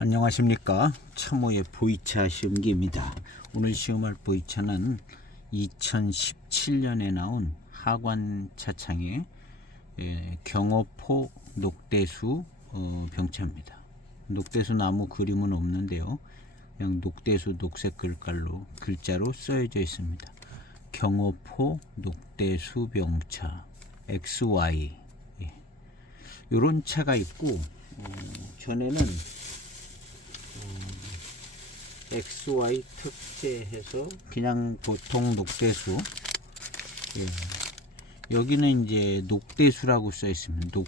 안녕하십니까. 참호의 보이차 시험기입니다. 오늘 시험할 보이차는 2017년에 나온 하관 차창의 경어포 녹대수 병차입니다. 녹대수 나무 그림은 없는데요. 그냥 녹대수 녹색 글자로 쓰여져 있습니다. 경어포 녹대수 병차 XY 이런 차가 있고 전에는 XY 특제해서 그냥 보통 녹대수, 여기는 이제 녹대수라고 써 있습니다.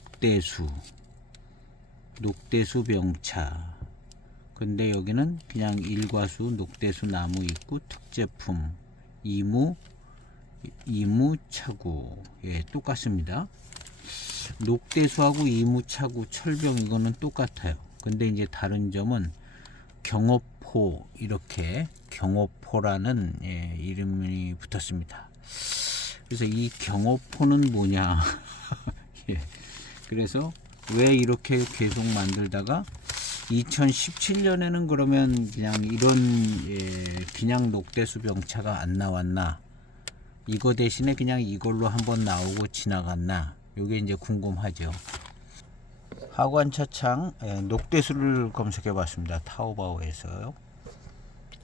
녹대수 병차. 근데 여기는 그냥 일과수 녹대수 나무 있고 특제품 이무 차구, 똑같습니다. 녹대수하고 이무 차구 철병 이거는 똑같아요. 근데 이제 다른 점은 경어포, 이렇게 경어포라는 이름이 붙었습니다. 그래서 이 경어포는 뭐냐 그래서 왜 이렇게 계속 만들다가 2017년에는 그러면 그냥 이런 그냥 녹대수 병차가 안 나왔나, 이거 대신에 그냥 이걸로 한번 나오고 지나갔나, 요게 이제 궁금하죠. 하관차창 녹대수를 검색해 봤습니다. 타오바오에서요.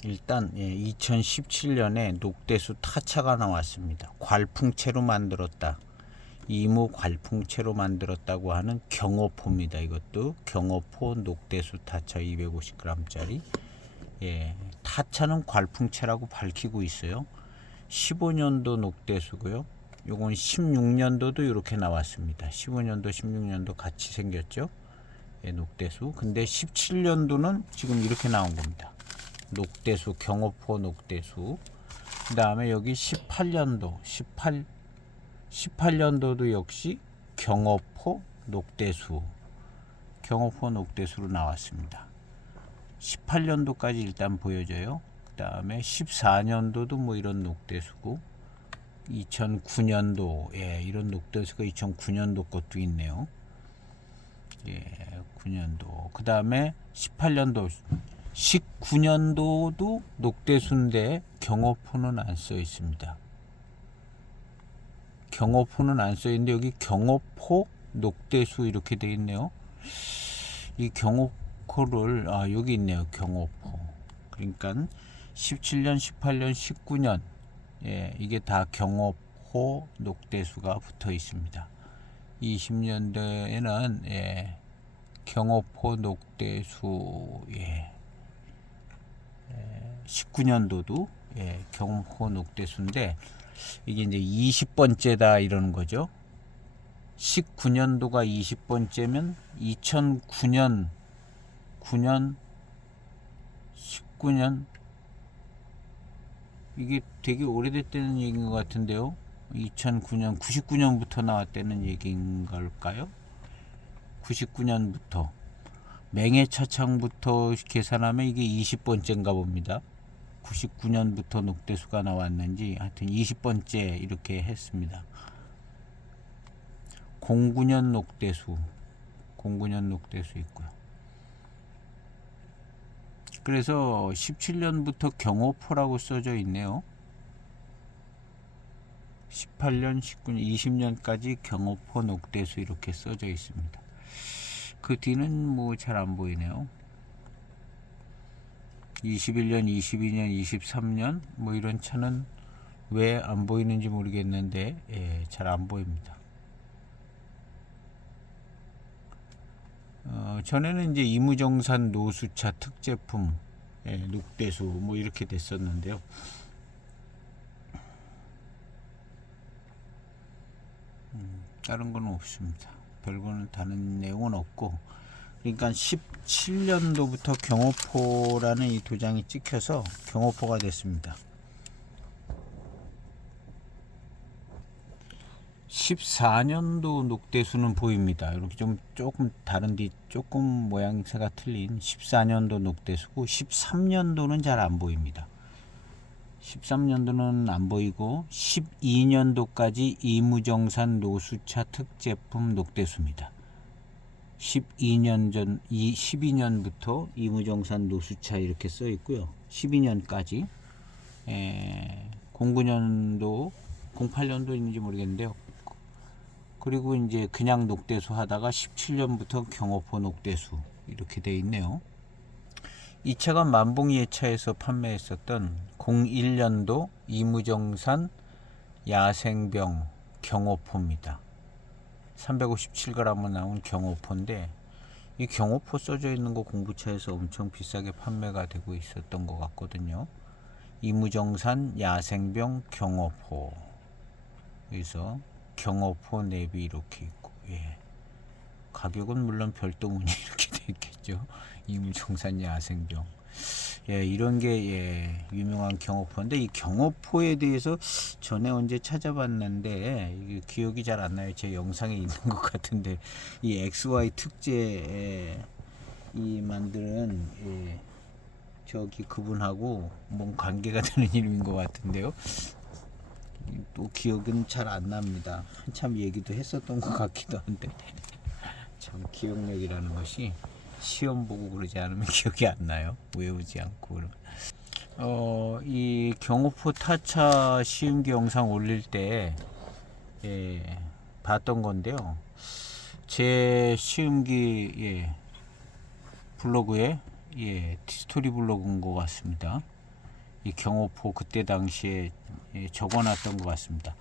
일단 2017년에 녹대수 타차가 나왔습니다. 괄풍채로 만들었다, 이무 괄풍채로 만들었다고 하는 경어포입니다. 이것도 경어포 녹대수 타차 250g짜리. 타차는 괄풍채라고 밝히고 있어요. 15년도 녹대수고요. 요건 16년도도 이렇게 나왔습니다. 15년도 16년도 같이 생겼죠. 녹대수. 근데 17년도는 지금 이렇게 나온 겁니다. 녹대수, 경어포 녹대수. 그 다음에 여기 18년도 18년도도 역시 경어포 녹대수로 나왔습니다. 18년도까지 일단 보여져요. 그 다음에 14년도도 뭐 이런 녹대수고, 2009년도 이런 녹대수가 2009년도 것도 있네요. 9년도. 그 다음에 18년도 19년도도 녹대수인데 경어포는 안 써 있습니다. 경어포는 안 써 있는데 여기 경어포 녹대수 이렇게 돼 있네요. 이 경어포를 여기 있네요. 경어포. 그러니까 17년, 18년, 19년 이게 다 경어포 녹대수가 붙어 있습니다. 20년대에는 경어포 녹대수, 19년도도 경어포 녹대수인데 이게 이제 20번째다 이러는 거죠. 19년도가 20번째면 2009년, 19년 이게 되게 오래됐다는 얘기인 것 같은데요. 2009년, 99년부터 나왔다는 얘기인 걸까요? 99년부터 맹해차창부터 계산하면 이게 20번째인가 봅니다. 99년부터 녹대수가 나왔는지 하여튼 20번째 이렇게 했습니다. 09년 녹대수 있고요. 그래서 17년부터 경어포라고 써져 있네요. 18년, 19년, 20년까지 경어포 녹대수 이렇게 써져 있습니다. 그 뒤는 뭐 잘 안 보이네요. 21년, 22년, 23년 뭐 이런 차는 왜 안 보이는지 모르겠는데 잘 안 보입니다. 전에는 이제 이무정산 노수차 특제품 녹대수 뭐 이렇게 됐었는데요. 다른 건 없습니다. 별거는 다른 내용은 없고, 그러니까 17년도부터 경어포라는 이 도장이 찍혀서 경어포가 됐습니다. 14년도 녹대수는 보입니다. 이렇게 좀 조금 다른데 조금 모양새가 틀린 14년도 녹대수고, 13년도는 잘 안 보입니다. 13년도는 안 보이고 12년도까지 이무정산 노수차 특제품 녹대수입니다. 12년 전, 12년부터 이무정산 노수차 이렇게 써 있고요. 12년까지. 09년도, 08년도인지 모르겠는데요. 그리고 이제 그냥 녹대수 하다가 17년부터 경호포 녹대수 이렇게 돼 있네요. 이 차가 만봉 예차에서 판매했었던 01년도 이무정산 야생병 경호포입니다. 357g 나온 경호포인데, 이 경호포 써져 있는 거 공부차에서 엄청 비싸게 판매가 되고 있었던 것 같거든요. 이무정산 야생병 경호포. 그래서 경호포 내비 이렇게 있고, 예. 가격은 물론 별도 문의 이렇게 돼 있겠죠. 이무정산 야생병. 예, 이런 게 예, 유명한 경호포인데, 이 경호포에 대해서 전에 언제 찾아봤는데 이게 기억이 잘 안 나요. 제 영상에 있는 것 같은데, 이 XY 특제 이 만드는 예, 저기 그분하고 뭔 관계가 되는 이름인 것 같은데요. 또 기억은 잘 안 납니다. 한참 얘기도 했었던 것 같기도 한데 참 기억력이라는 것이 시험 보고 그러지 않으면 기억이 안 나요. 외우지 않고 그러면. 이 경호포 타차 시음기 영상 올릴 때 예, 봤던 건데요. 제 시음기 예, 블로그에 예, 티스토리 블로그인 것 같습니다. 이 경호포 그때 당시에 예, 적어놨던 것 같습니다.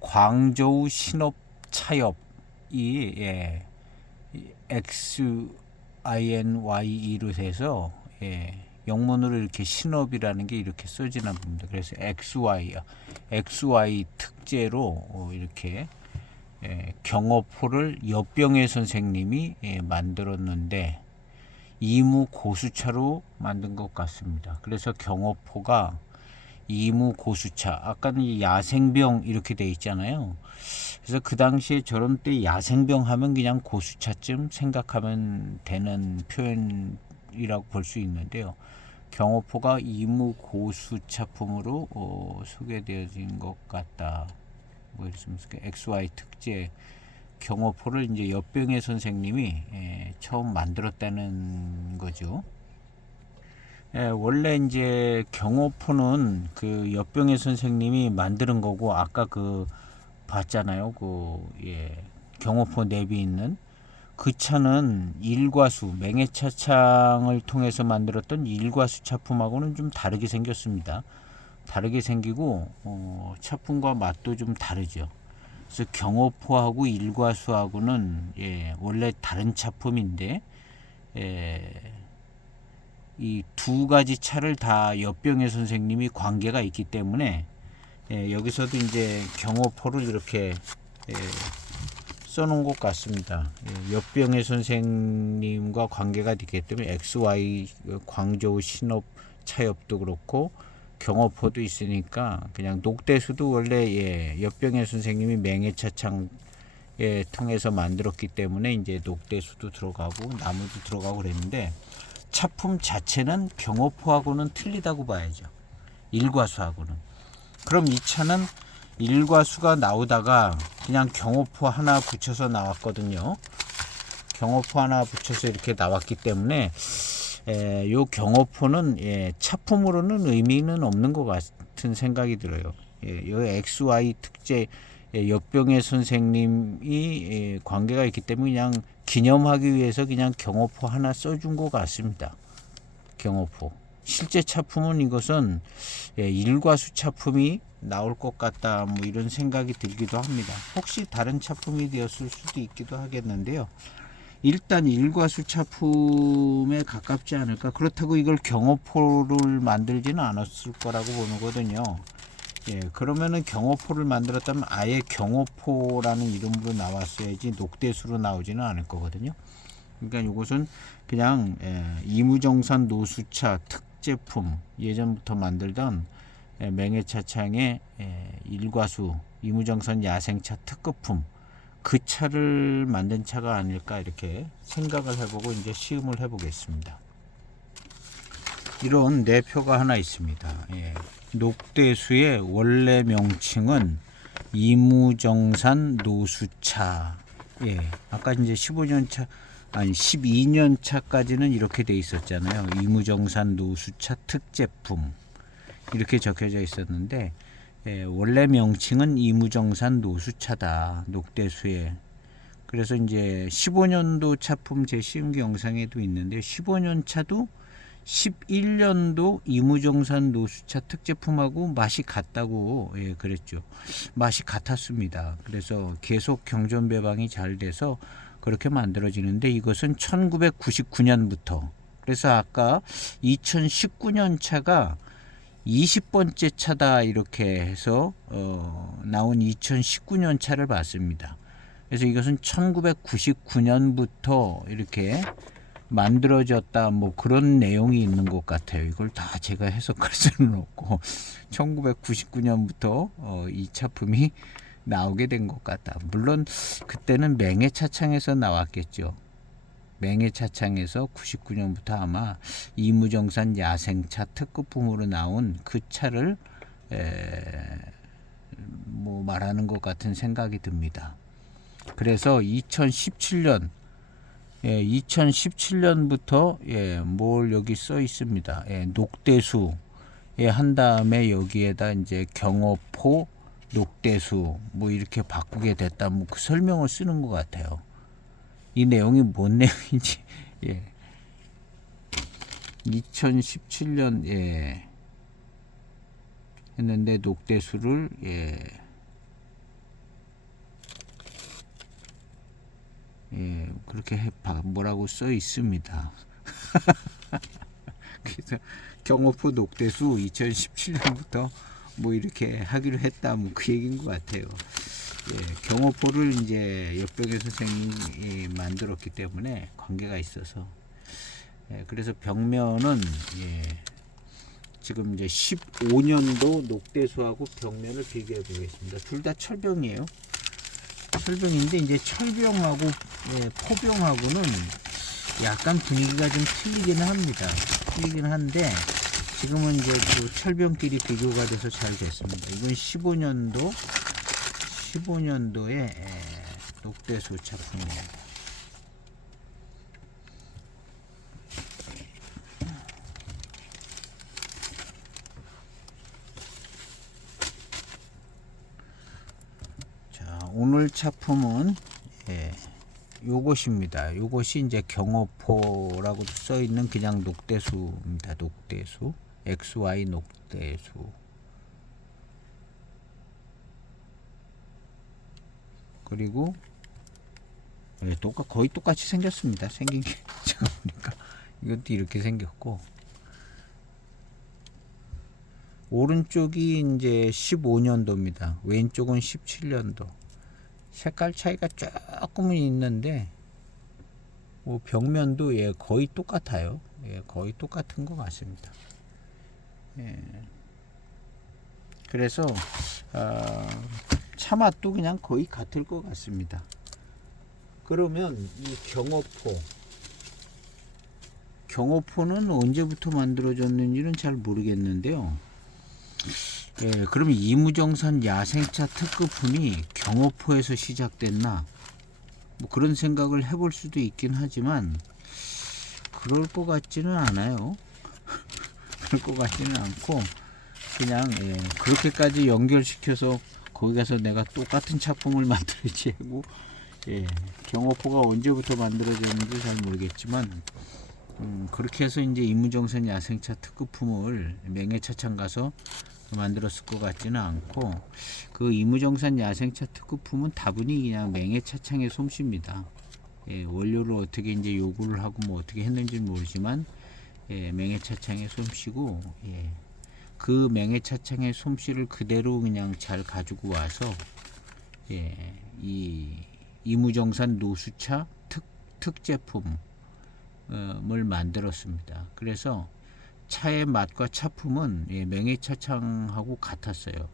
광저우 신업 차엽이 예, XINYE로 돼서 예, 영문으로 이렇게 신업이라는 게 이렇게 써지나 봅니다. 그래서 XY 특제로 이렇게 예, 경호포를 여병의 선생님이 예, 만들었는데 이무 고수차로 만든 것 같습니다. 그래서 경호포가 이무 고수차, 아까는 이 야생병 이렇게 돼 있잖아요. 그래서 그 당시에 저런 때 야생병 하면 그냥 고수차쯤 생각하면 되는 표현이라고 볼 수 있는데요. 경호포가 이무 고수차품으로 소개되어진 것 같다. 뭐 이렇습니까? XY 특제 경호포를 이제 여병의 선생님이 처음 만들었다는 거죠. 원래 이제 경호포는 그 여병의 선생님이 만드는 거고, 아까 그 봤잖아요. 그 예, 경호포 내비 있는 그 차는 일과수 맹해차창을 통해서 만들었던 일과수 차품하고는 좀 다르게 생겼습니다. 다르게 생기고 차품과 맛도 좀 다르죠. 그래서 경호포하고 일과수하고는 예, 원래 다른 차품인데 이 두 가지 차를 다 여병의 선생님이 관계가 있기 때문에 예, 여기서도 이제 경호포를 이렇게 예, 써놓은 것 같습니다. 예, 여병의 선생님과 관계가 있기 때문에 XY 광저우 신업 차엽도 그렇고 경호포도 있으니까 그냥 녹대수도 원래 예, 여병의 선생님이 맹해차창 통해서 만들었기 때문에 이제 녹대수도 들어가고 나무도 들어가고 그랬는데, 차품 자체는 경호포하고는 틀리다고 봐야죠. 일과수하고는. 그럼 이 차는 일과수가 나오다가 그냥 경호포 하나 붙여서 나왔거든요. 경호포 하나 붙여서 이렇게 나왔기 때문에 요 경호포는 예, 차품으로는 의미는 없는 것 같은 생각이 들어요. 예, 요 XY 특제 여병의 선생님이 관계가 있기 때문에 그냥 기념하기 위해서 그냥 경호포 하나 써준 것 같습니다. 경호포. 실제 차품은 이것은 일과수 차품이 나올 것 같다, 뭐 이런 생각이 들기도 합니다. 혹시 다른 차품이 되었을 수도 있기도 하겠는데요. 일단 일과수 차품에 가깝지 않을까. 그렇다고 이걸 경호포를 만들지는 않았을 거라고 보거든요. 예, 그러면은 경호포를 만들었다면 아예 경호포라는 이름으로 나왔어야지 녹대수로 나오지는 않을 거거든요. 그러니까 이것은 그냥 이무정산 노수차 특제품, 예전부터 만들던 맹해차창의 일과수 이무정산 야생차 특급품, 그 차를 만든 차가 아닐까 이렇게 생각을 해보고 이제 시음을 해보겠습니다. 이런 내표가 하나 있습니다. 예. 녹대수의 원래 명칭은 이무정산 노수차. 예. 아까 이제 15년 차 아니 12년 차까지는 이렇게 돼 있었잖아요. 이무정산 노수차 특제품 이렇게 적혀져 있었는데 원래 명칭은 이무정산 노수차다. 녹대수에. 그래서 이제 15년도 차품 제 시음기 영상에도 있는데 15년 차도 11년도 이무정산 노수차 특제품하고 맛이 같다고 그랬죠. 맛이 같았습니다. 그래서 계속 경전 배방이 잘 돼서 그렇게 만들어지는데 이것은 1999년부터 그래서 아까 2019년 차가 20번째 차다 이렇게 해서 나온 2019년 차를 봤습니다. 그래서 이것은 1999년부터 이렇게 만들어졌다 뭐 그런 내용이 있는 것 같아요. 이걸 다 제가 해석할 수는 없고 1999년부터 이 차품이 나오게 된 것 같다. 물론 그때는 맹해차창에서 나왔겠죠. 맹해차창에서 99년부터 아마 이무정산 야생차 특급품으로 나온 그 차를 뭐 말하는 것 같은 생각이 듭니다. 그래서 2017년 2017년부터 뭘 여기 써 있습니다. 녹대수 한 다음에 여기에다 이제 경어포 녹대수 뭐 이렇게 바꾸게 됐다. 뭐 그 설명을 쓰는 것 같아요. 이 내용이 뭔 내용인지 2017년 했는데 녹대수를 그렇게 뭐라고 써 있습니다. 그래서 경호포 녹대수 2017년부터 뭐 이렇게 하기로 했다 뭐 그 얘기인 것 같아요. 경호포를 이제 역병의 선생님이 만들었기 때문에 관계가 있어서 그래서 벽면은 지금 이제 15년도 녹대수하고 벽면을 비교해 보겠습니다. 둘 다 철병이에요. 철병인데 이제 철병하고 포병하고는 약간 분위기가 좀 틀리기는 합니다. 틀리기는 한데 지금은 이제 그 철병끼리 비교가 돼서 잘 됐습니다. 이건 15년도의 녹대수 작품입니다. 자, 오늘 차품은 요것입니다. 요것이 이제 경어포라고 써 있는 그냥 녹대수입니다. 녹대수. XY 녹대수. 그리고 거의 똑같이 생겼습니다. 생긴 게 제가 보니까 이것도 이렇게 생겼고 오른쪽이 이제 15년도입니다. 왼쪽은 17년도. 색깔 차이가 조금은 있는데 뭐 벽면도 거의 똑같아요. 거의 똑같은 것 같습니다. 그래서 차 맛도 그냥 거의 같을 것 같습니다. 그러면 이 경호포는 언제부터 만들어졌는지는 잘 모르겠는데요. 그럼 이무정산 야생차 특급품이 경호포에서 시작됐나? 뭐 그런 생각을 해볼 수도 있긴 하지만 그럴 것 같지는 않아요. 그럴 것 같지는 않고 그냥 그렇게까지 연결시켜서 거기 가서 내가 똑같은 차품을 만들지 뭐 경호포가 언제부터 만들어졌는지 잘 모르겠지만 그렇게 해서 이제 이무정산 야생차 특급품을 맹해차창 가서 만들었을 것 같지는 않고 그 이무정산 야생차 특급품은 다분히 그냥 맹해차창의 솜씨입니다. 원료를 어떻게 이제 요구를 하고 뭐 어떻게 했는지는 모르지만 맹해차창의 솜씨고 그 맹해차창의 솜씨를 그대로 그냥 잘 가지고 와서 이 이무정산 노수차 특제품을 만들었습니다. 그래서 차의 맛과 차품은 맹해차창하고 같았어요.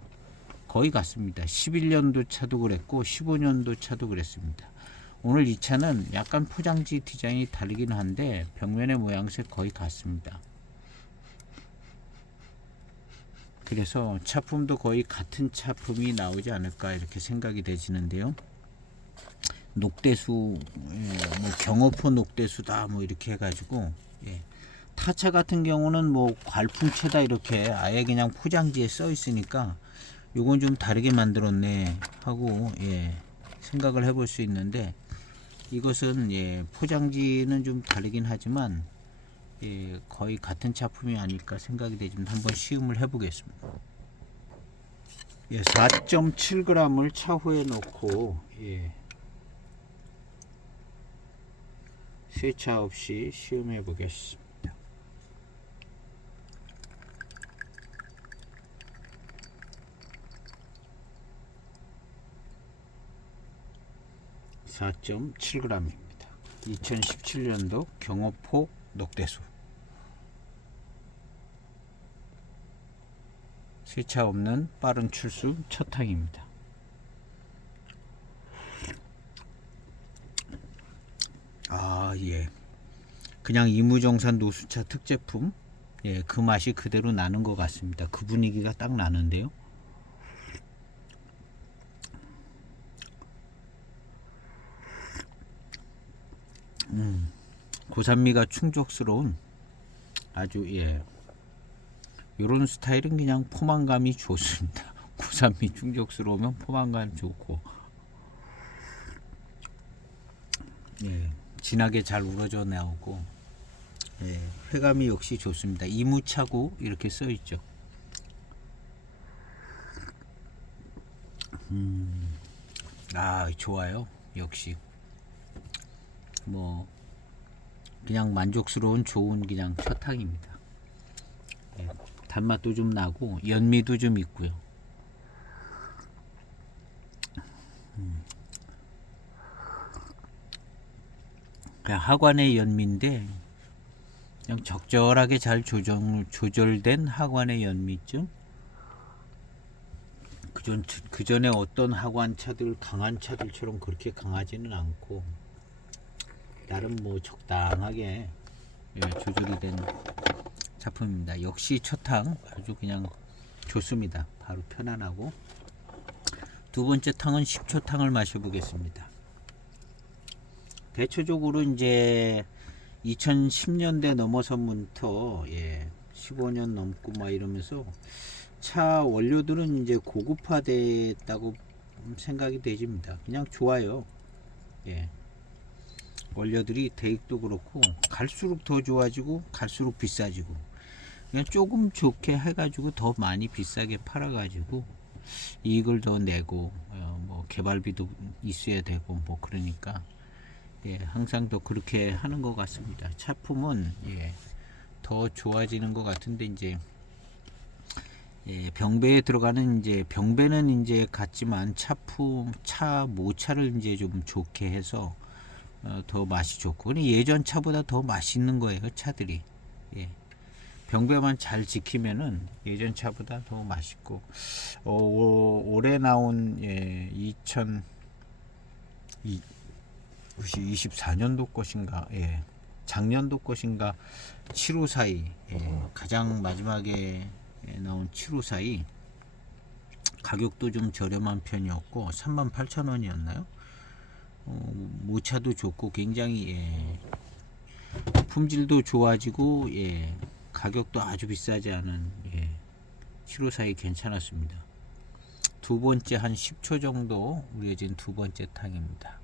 거의 같습니다. 11년도 차도 그랬고 15년도 차도 그랬습니다. 오늘 이 차는 약간 포장지 디자인이 다르긴 한데 벽면의 모양색 거의 같습니다. 그래서 차품도 거의 같은 차품이 나오지 않을까 이렇게 생각이 되지는데요. 녹대수, 뭐 경어포 녹대수다 뭐 이렇게 해가지고, 예. 타차 같은 경우는 뭐 괄풍채다 이렇게 아예 그냥 포장지에 써 있으니까 요건 좀 다르게 만들었네 하고, 예, 생각을 해볼 수 있는데, 이것은, 예, 포장지는 좀 다르긴 하지만, 예, 거의 같은 차품이 아닐까 생각이 되지만 한번 시음을 해보겠습니다. 예, 4.7g을 차후에 넣고, 예, 세차 없이 시음해 보겠습니다. (4.7g입니다) 2017년도 경어포 녹대수. 세차 없는 빠른 출수 첫 탕입니다. 아, 예. 그냥 이무정산 노수차 특제품, 예, 그 맛이 그대로 나는 것 같습니다. 그 분위기가 딱 나는데요. 고산미가 충족스러운 아주, 예, 요런 스타일은 그냥 포만감이 좋습니다. 고산미 충족스러우면 포만감 좋고, 예, 진하게 잘 우러져 나오고, 예, 회감이 역시 좋습니다. 이무차고 이렇게 써 있죠. 아, 좋아요. 역시 뭐 그냥 만족스러운 좋은 그냥 첫탕입니다. 예, 단맛도 좀 나고 연미도 좀 있고요. 그냥 하관의 연미인데 그냥 적절하게 잘 조절된 하관의 연미쯤. 그 전에 어떤 하관 차들, 강한 차들처럼 그렇게 강하지는 않고 나름 뭐 적당하게, 예, 조절이 된 작품입니다. 역시 첫탕 아주 그냥 좋습니다. 바로 편안하고. 두 번째 탕은 식초탕을 마셔보겠습니다. 대체적으로 이제 2010년대 넘어서부터, 예, 15년 넘고 막 이러면서 차 원료들은 이제 고급화됐다고 생각이 되집니다. 그냥 좋아요. 예. 원료들이 대익도 그렇고 갈수록 더 좋아지고 갈수록 비싸지고, 그냥 조금 좋게 해가지고 더 많이 비싸게 팔아가지고 이익을 더 내고, 뭐 개발비도 있어야 되고 뭐 그러니까, 예, 항상 더 그렇게 하는 것 같습니다. 차품은, 예, 더 좋아지는 것 같은데 이제, 예, 병배에 들어가는 이제 병배는 이제 같지만 차품 차 모차를 이제 좀 좋게 해서 더 맛이 좋고, 그냥 예전 차보다 더 맛있는 거예요 차들이. 예. 병배만 잘 지키면은 예전 차보다 더 맛있고, 올해 나온, 예, 2024년도 것인가, 예, 작년도 것인가 754이, 예, 가장 마지막에 나온 754이 가격도 좀 저렴한 편이었고 38,000원이었나요? 모차도 좋고 굉장히, 예, 품질도 좋아지고, 예, 가격도 아주 비싸지 않은, 예, 754이 괜찮았습니다. 두 번째 한 10초 정도 우려진 두 번째 탕입니다.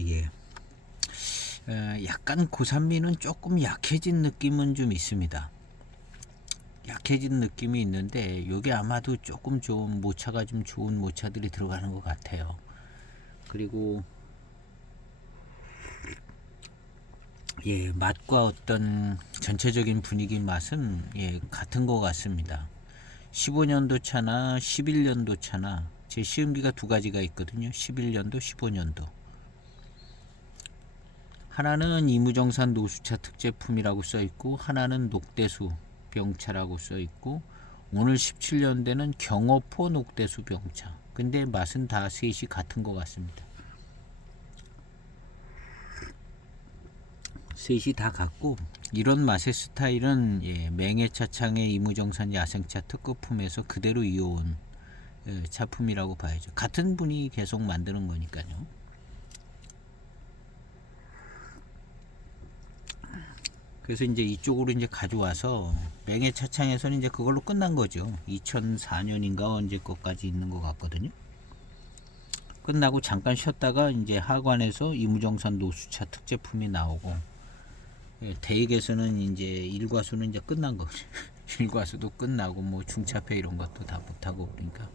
예. 약간 고산미는 조금 약해진 느낌은 좀 있습니다. 약해진 느낌이 있는데 요게 아마도 조금 좀 모차가 좀 좋은 모차들이 들어가는 것 같아요. 그리고, 예, 맛과 어떤 전체적인 분위기 맛은, 예, 같은 것 같습니다. 15년도 차나 11년도 차나 제 시음기가 두 가지가 있거든요. 11년도 15년도. 하나는 이무정산 노수차 특제품이라고 써있고 하나는 녹대수 병차라고 써있고, 오늘 17년대는 경어포 녹대수 병차. 근데 맛은 다 셋이 같은 것 같습니다. 셋이 다 같고, 이런 맛의 스타일은 맹해차창의 이무정산 야생차 특급품에서 그대로 이어온 차품이라고 봐야죠. 같은 분이 계속 만드는 거니까요. 그래서 이제 이쪽으로 이제 가져와서 맹해차창에서는 이제 그걸로 끝난 거죠. 2004년인가 언제 것까지 있는 것 같거든요. 끝나고 잠깐 쉬었다가 이제 하관에서 이무정산 노수차 특제품이 나오고, 대익에서는 이제 일과수는 이제 끝난 거죠. 일과수도 끝나고 뭐 중차폐 이런 것도 다 못하고, 그러니까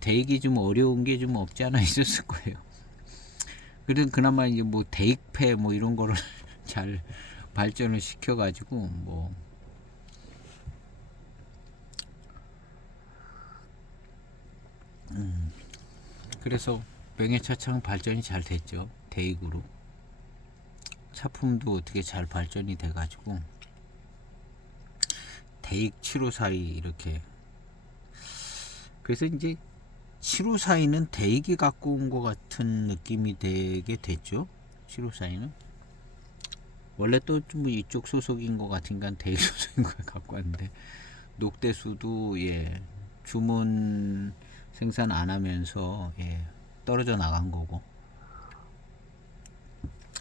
대익이 좀 어려운 게 좀 없지 않아 있었을 거예요. 그래도 그나마 이제 뭐 대익패 뭐 이런 거를 잘 발전을 시켜가지고 뭐 그래서 맹해차창 발전이 잘 됐죠. 대익으로 차품도 어떻게 잘 발전이 돼가지고 대익 754이 이렇게. 그래서 이제 754이는 대익이 갖고 온 것 같은 느낌이 되게 됐죠. 754이는 원래 또 좀 이쪽 소속인 것 같으니까 대익 소속인 걸 갖고 왔는데, 녹대수도 주문 생산 안 하면서 떨어져 나간 거고,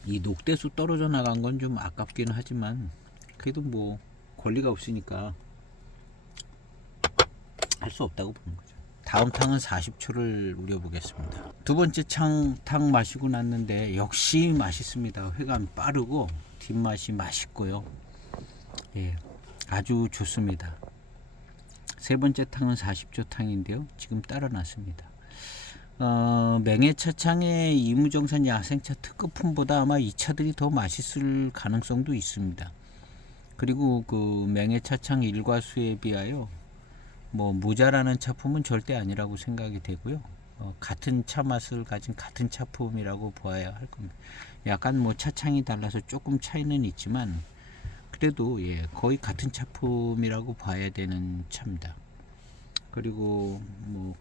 이 녹대수 떨어져 나간 건 좀 아깝기는 하지만 그래도 뭐 권리가 없으니까 할 수 없다고 보는 거죠. 다음 탕은 40초를 우려보겠습니다. 두 번째 탕 마시고 났는데 역시 맛있습니다. 회감 빠르고 뒷맛이 맛있고요. 아주 좋습니다. 세 번째 탕은 40초 탕인데요. 지금 따라놨습니다. 맹해차창의 이무정산 야생차 특급품보다 아마 이 차들이 더 맛있을 가능성도 있습니다. 그리고 그 맹해차창 일과수에 비하여 뭐 모자라는 차품은 절대 아니라고 생각이 되고요. 같은 차 맛을 가진 같은 차품이라고 보아야 할 겁니다. 약간 뭐 차창이 달라서 조금 차이는 있지만 그래도 거의 같은 차품이라고 봐야 되는 차입니다. 그리고 뭐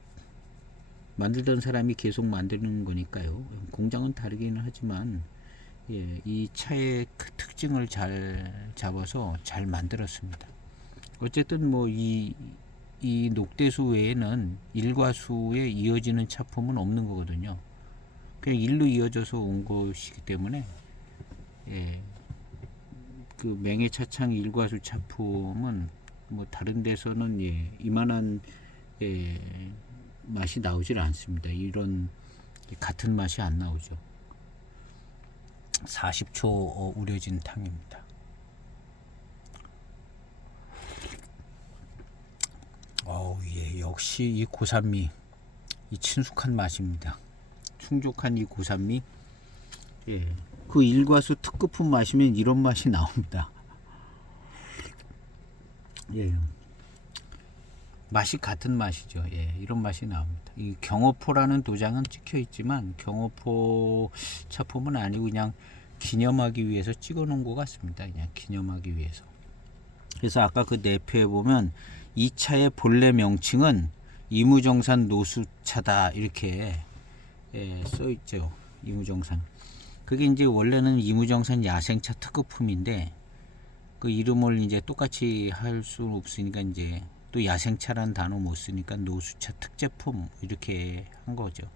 만들던 사람이 계속 만드는 거니까요. 공장은 다르기는 하지만 이 차의 그 특징을 잘 잡아서 잘 만들었습니다. 어쨌든 뭐 이 녹대수 외에는 일과수에 이어지는 차품은 없는 거거든요. 그냥 일로 이어져서 온 것이기 때문에 그 맹해차창 일과수 차품은 뭐 다른 데서는 이만한 맛이 나오질 않습니다. 이런 같은 맛이 안 나오죠. 40초 우려진 탕입니다. 역시 이 고산미, 이 친숙한 맛입니다. 충족한 이 고산미, 그 일과수 특급품 마시면 이런 맛이 나옵니다. 맛이 같은 맛이죠. 이런 맛이 나옵니다. 이 경어포라는 도장은 찍혀 있지만 경어포 차품은 아니고 그냥 기념하기 위해서 찍어 놓은 것 같습니다. 그냥 기념하기 위해서. 그래서 아까 그 내표에 보면 이 차의 본래 명칭은 이무정산 노수차다 이렇게 써 있죠. 이무정산. 그게 이제 원래는 이무정산 야생차 특급품인데 그 이름을 이제 똑같이 할 수 없으니까 이제 또 야생차라는 단어 못 쓰니까 노수차 특제품 이렇게 한 거죠.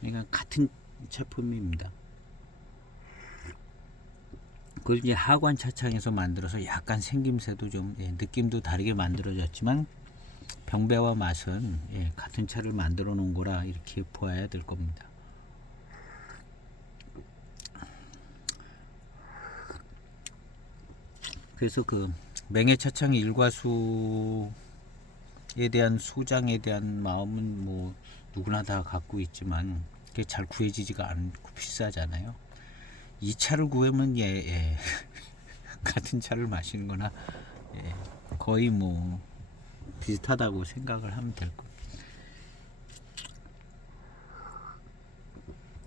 그러니까 같은 제품입니다. 그걸 이제 하관 차창에서 만들어서 약간 생김새도 좀 느낌도 다르게 만들어졌지만 병배와 맛은 같은 차를 만들어 놓은 거라 이렇게 보아야 될 겁니다. 그래서 그 맹해차창 일과수에 대한 소장에 대한 마음은 뭐 누구나 다 갖고 있지만 그게 잘 구해지지가 않고 비싸잖아요. 이 차를 구하면 같은 차를 마시는 거나 거의 뭐 비슷하다고 생각을 하면 될 거예요.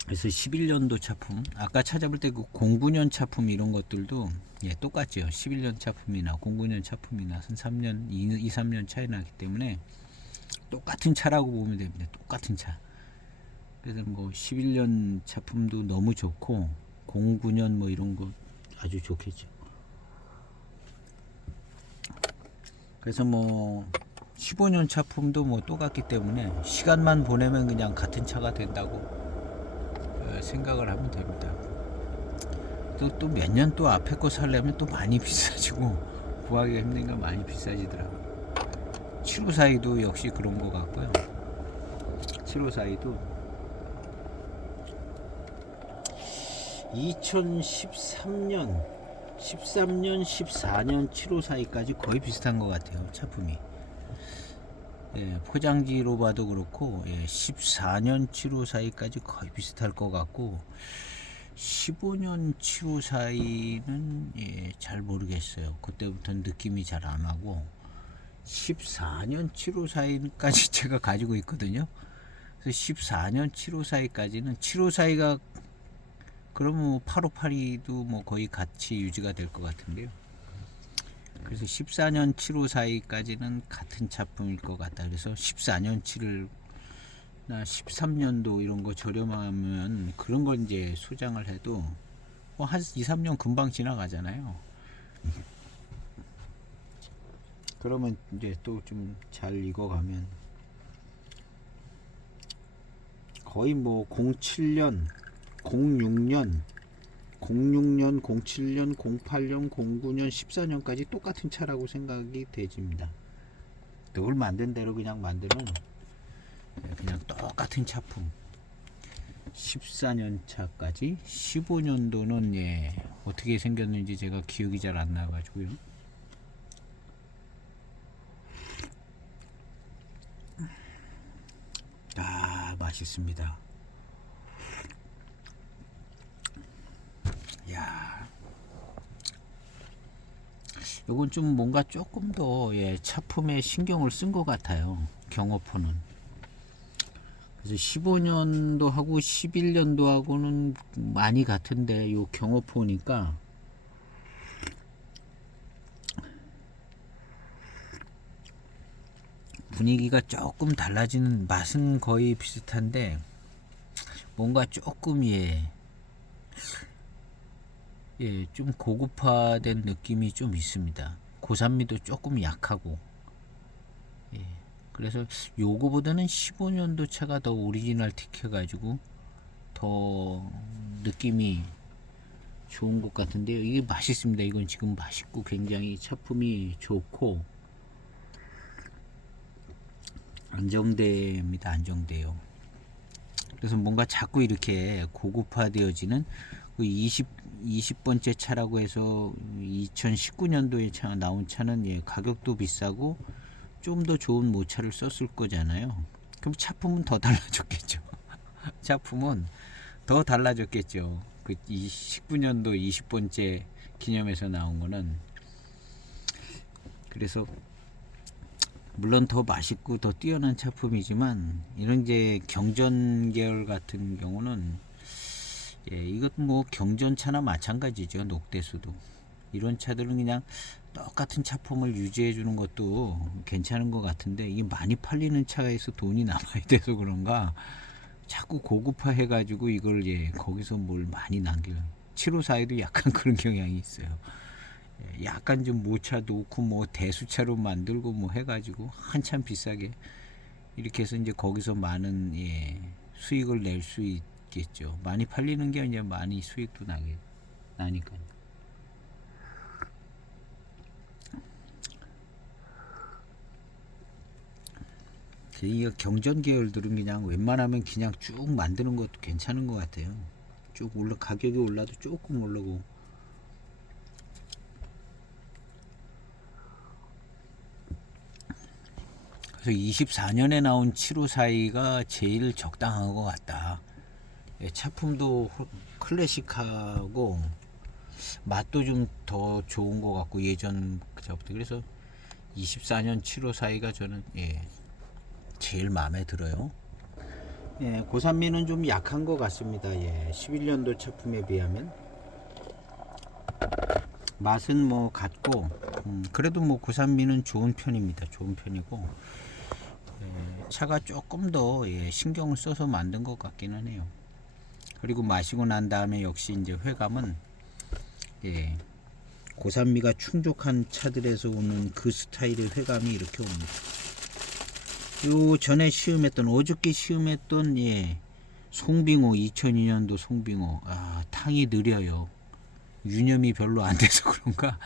그래서 11년도 차품, 아까 찾아볼 때 그 09년 차품 이런 것들도 똑같죠. 11년 차품이나 09년 차품이나 한 3년, 2, 3년 차이 나기 때문에 똑같은 차라고 보면 됩니다. 똑같은 차. 그래서 뭐 11년 차품도 너무 좋고 09년 뭐 이런 거 아주 좋겠죠. 그래서 뭐 15년 차품도 뭐 똑같기 때문에 시간만 보내면 그냥 같은 차가 된다고 생각을 하면 됩니다. 또 몇 년 또 앞에 거 살려면 또 많이 비싸지고 구하기가 힘드니까 많이 비싸지더라고요. 754도 역시 그런 거 같고요. 754도 2013년 14년 754까지 거의 비슷한 것 같아요. 차품이. 예, 포장지로 봐도 그렇고 14년 754까지 거의 비슷할 것 같고 15년 754는 잘 모르겠어요. 그때부터는 느낌이 잘 안 하고 14년 754까지 제가 가지고 있거든요. 그래서 14년 754까지는 754가 그러면 8582도 뭐 거의 같이 유지가 될 것 같은데요. 그래서 14년 754까지는 같은 차품일 것 같다. 그래서 14년 7을 나 13년도 이런 거 저렴하면 그런 걸 이제 소장을 해도 뭐 한 2, 3년 금방 지나가잖아요. 그러면 이제 또 좀 잘 익어가면 거의 뭐 07년 06년, 07년, 08년, 09년, 14년까지 똑같은 차라고 생각이 되집니다. 그걸 만든 대로 그냥 만들면 그냥 똑같은 차품. 14년 차까지 15년도는 어떻게 생겼는지 제가 기억이 잘 안 나가지고요. 아, 맛있습니다. 야, 요건 좀 뭔가 조금 더 차품에 신경을 쓴 것 같아요. 경어포는. 그래서 15년도 하고 11년도 하고는 많이 같은데 요 경어포니까 분위기가 조금 달라지는, 맛은 거의 비슷한데 뭔가 조금 좀 고급화된 느낌이 좀 있습니다. 고산미도 조금 약하고. 그래서 요거보다는 15년도 차가 더 오리지널 틱해 가지고 더 느낌이 좋은 것 같은데요. 이게 맛있습니다. 이건 지금 맛있고 굉장히 차품이 좋고 안정됩니다. 안정돼요. 그래서 뭔가 자꾸 이렇게 고급화되어지는 20번째 차라고 해서 2019년도에 차 나온 차는 가격도 비싸고 좀 더 좋은 모차를 썼을 거잖아요. 그럼 차품은 더 달라졌겠죠. 차품은 더 달라졌겠죠. 그 19년도 20번째 기념해서 나온 거는. 그래서 물론 더 맛있고 더 뛰어난 차품이지만 이런 이제 경전 계열 같은 경우는 이것 뭐 경전차나 마찬가지죠. 녹대수도 이런 차들은 그냥 똑같은 차품을 유지해 주는 것도 괜찮은 것 같은데 이게 많이 팔리는 차에서 돈이 남아야 돼서 그런가 자꾸 고급화 해가지고 이걸 거기서 뭘 많이 남겨. 754에도 약간 그런 경향이 있어요. 약간 좀 모차 놓고 뭐 대수차로 만들고 뭐 해가지고 한참 비싸게 이렇게 해서 이제 거기서 많은 수익을 낼 수 있겠죠. 많이 팔리는 게 이제 많이 수익도 나니까. 이 경전 계열들은 그냥 웬만하면 그냥 쭉 만드는 것도 괜찮은 것 같아요. 쭉 가격이 올라도 조금 올라고. 그래서 24년에 나온 754가 제일 적당한 것 같다. 차품도 클래식하고 맛도 좀 더 좋은 것 같고 예전 그때부터. 그래서 24년 754가 저는 제일 마음에 들어요. 고산미는 좀 약한 것 같습니다. 11년도 차품에 비하면 맛은 뭐 같고 그래도 뭐 고산미는 좋은 편입니다. 좋은 편이고 차가 조금 더 신경을 써서 만든 것 같기는 해요. 그리고 마시고 난 다음에 역시 이제 회감은 예, 고산미가 충족한 차들에서 오는 그 스타일의 회감이 이렇게 옵니다. 요 전에 시음했던 어저께 시음했던 송빙호 2002년도 송빙호 탕이 느려요. 유념이 별로 안 돼서 그런가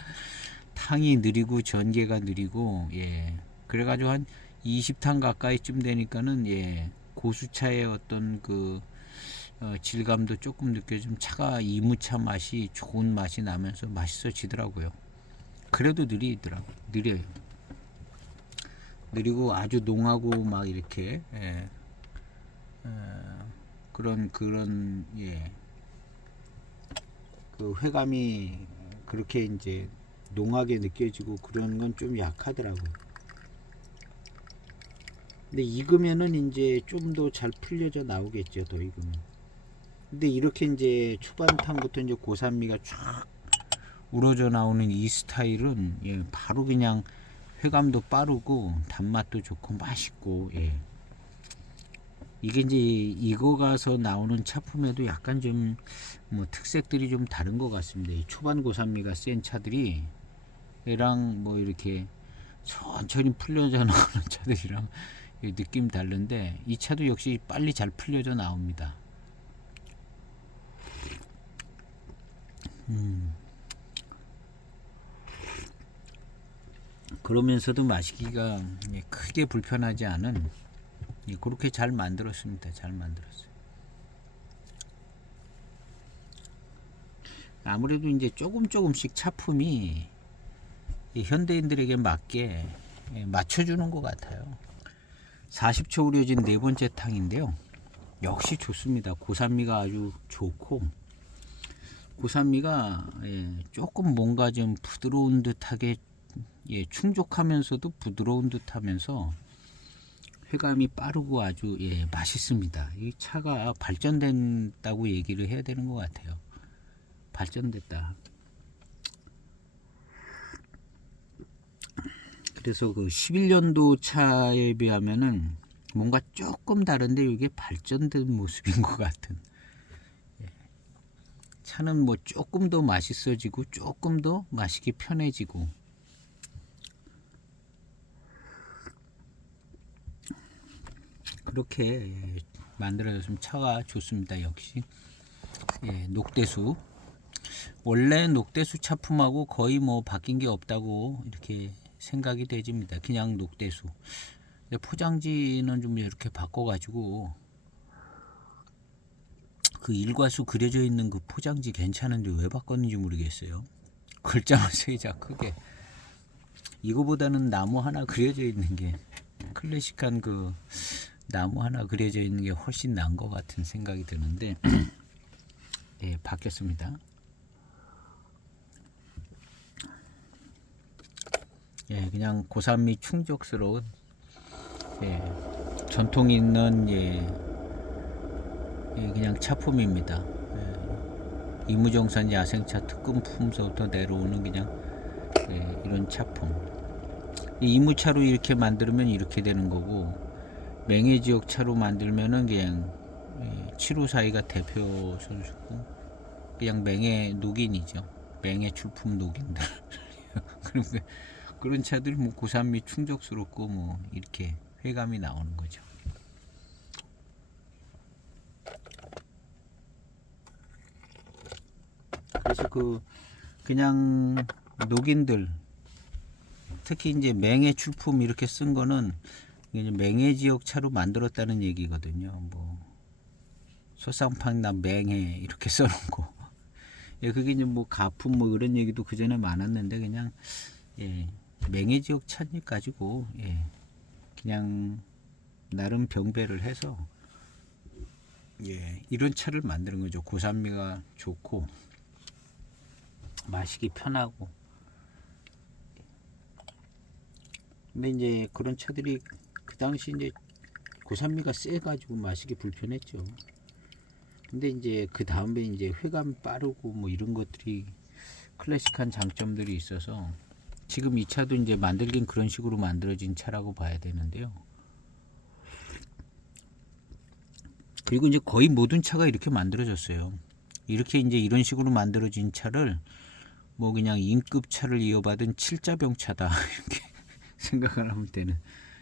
탕이 느리고 전개가 느리고 그래가지고 한 20탕 가까이쯤 되니까는 고수차의 어떤 그 질감도 조금 느껴지면 차가 이무차 맛이 좋은 맛이 나면서 맛있어지더라고요. 그래도 느려요. 느리고 아주 농하고 막 이렇게 그런 그 회감이 그렇게 이제 농하게 느껴지고 그런 건 좀 약하더라고요. 근데 익으면은 이제 좀 더 잘 풀려져 나오겠죠. 더 익으면. 근데 이렇게 이제 초반탕부터 이제 고산미가 쫙 우러져 나오는 이 스타일은 바로 그냥 회감도 빠르고 단맛도 좋고 맛있고 이게 이제 익어가서 나오는 차품에도 약간 좀 뭐 특색들이 좀 다른 것 같습니다. 이 초반 고산미가 센 차들이 얘랑 뭐 이렇게 천천히 풀려져 나오는 차들이랑 느낌 다른데 이 차도 역시 빨리 잘 풀려져 나옵니다. 그러면서도 마시기가 크게 불편하지 않은 그렇게 잘 만들었습니다. 잘 만들었어요. 아무래도 이제 조금씩 차품이 현대인들에게 맞게 맞춰주는 것 같아요. 40초 우려진 네 번째 탕인데요. 역시 좋습니다. 고산미가 아주 좋고 고산미가 조금 뭔가 좀 부드러운 듯하게 충족하면서도 부드러운 듯하면서 회감이 빠르고 아주 맛있습니다. 이 차가 발전된다고 얘기를 해야 되는 것 같아요. 발전됐다. 그래서 그 11년도 차에 비하면은 뭔가 조금 다른데 이게 발전된 모습인 것 같은. 차는 뭐 조금 더 맛있어지고 조금 더 마시기 편해지고 그렇게 만들어졌으면 차가 좋습니다. 역시 녹대수 원래 녹대수 차품하고 거의 뭐 바뀐 게 없다고 이렇게 생각이 되집니다. 그냥 녹대수 포장지는 좀 이렇게 바꿔가지고 그 일과수 그려져 있는 그 포장지 괜찮은데 왜 바꿨는지 모르겠어요. 글자만 세자 크게 이거보다는 나무 하나 그려져 있는 게 클래식한 그 나무 하나 그려져 있는 게 훨씬 나은 것 같은 생각이 드는데 바뀌었습니다. 그냥 고산미 충족스러운 전통 있는 그냥 차품입니다. 이무정산 야생차 특금품서부터 내려오는 그냥 이런 차품. 이무차로 이렇게 만들면 이렇게 되는 거고 맹해지역 차로 만들면은 그냥 754이가 대표 선수고 그냥 맹해 녹인이죠. 맹해 출품 녹인들. 그런 차들이 뭐 고산미 충족스럽고 뭐 이렇게 회감이 나오는 거죠. 그래서 그냥 녹인들 특히 이제 맹해 출품 이렇게 쓴 거는 맹해 지역 차로 만들었다는 얘기거든요. 뭐 소쌍팡나 맹해 이렇게 써놓고 그게 이제 뭐 가품 뭐 이런 얘기도 그 전에 많았는데 그냥 맹해 지역 차 가지고 그냥 나름 병배를 해서 이런 차를 만드는 거죠. 고산미가 좋고 마시기 편하고. 근데 이제 그런 차들이 그 당시 이제 고산미가 세가지고 마시기 불편했죠. 근데 이제 그 다음에 이제 회감 빠르고 뭐 이런 것들이 클래식한 장점들이 있어서 지금 이 차도 이제 만들긴 그런 식으로 만들어진 차라고 봐야 되는데요. 그리고 이제 거의 모든 차가 이렇게 만들어졌어요. 이렇게 이제 이런 식으로 만들어진 차를 뭐 그냥 인급차를 이어받은 칠자병차다 이렇게 생각을 하면 되는.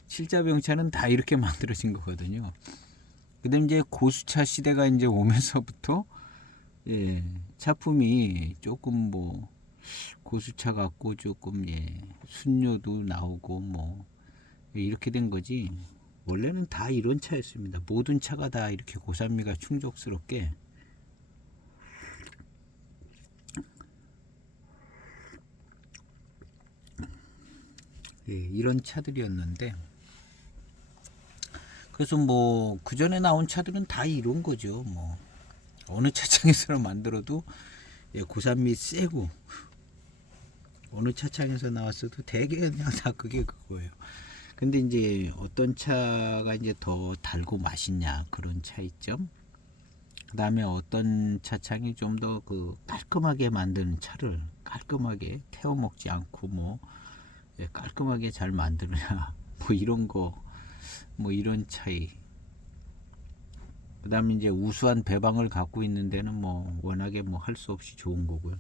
칠자병차는 다 이렇게 만들어진 거거든요. 그다음 이제 고수차 시대가 이제 오면서부터 예, 차품이 조금 뭐 고수차 같고 조금 예, 순료도 나오고 뭐 이렇게 된 거지. 원래는 다 이런 차였습니다. 모든 차가 다 이렇게 고산미가 충족스럽게 예, 이런 차들이었는데, 그래서 뭐 그전에 나온 차들은 다 이런 거죠. 뭐 어느 차창에서 만들어도 예, 고산미 세고, 어느 차창에서 나왔어도 대개 그냥 다 그게 그거예요. 근데 이제 어떤 차가 이제 더 달고 맛있냐, 그런 차이점. 그 다음에 어떤 차창이 좀 더 그 깔끔하게 만드는 차를 깔끔하게 태워 먹지 않고 뭐 예, 깔끔하게 잘 만드느냐 뭐 이런 거, 뭐 이런 차이. 그 다음에 이제 우수한 배방을 갖고 있는 데는 뭐 워낙에 뭐 할 수 없이 좋은 거고요.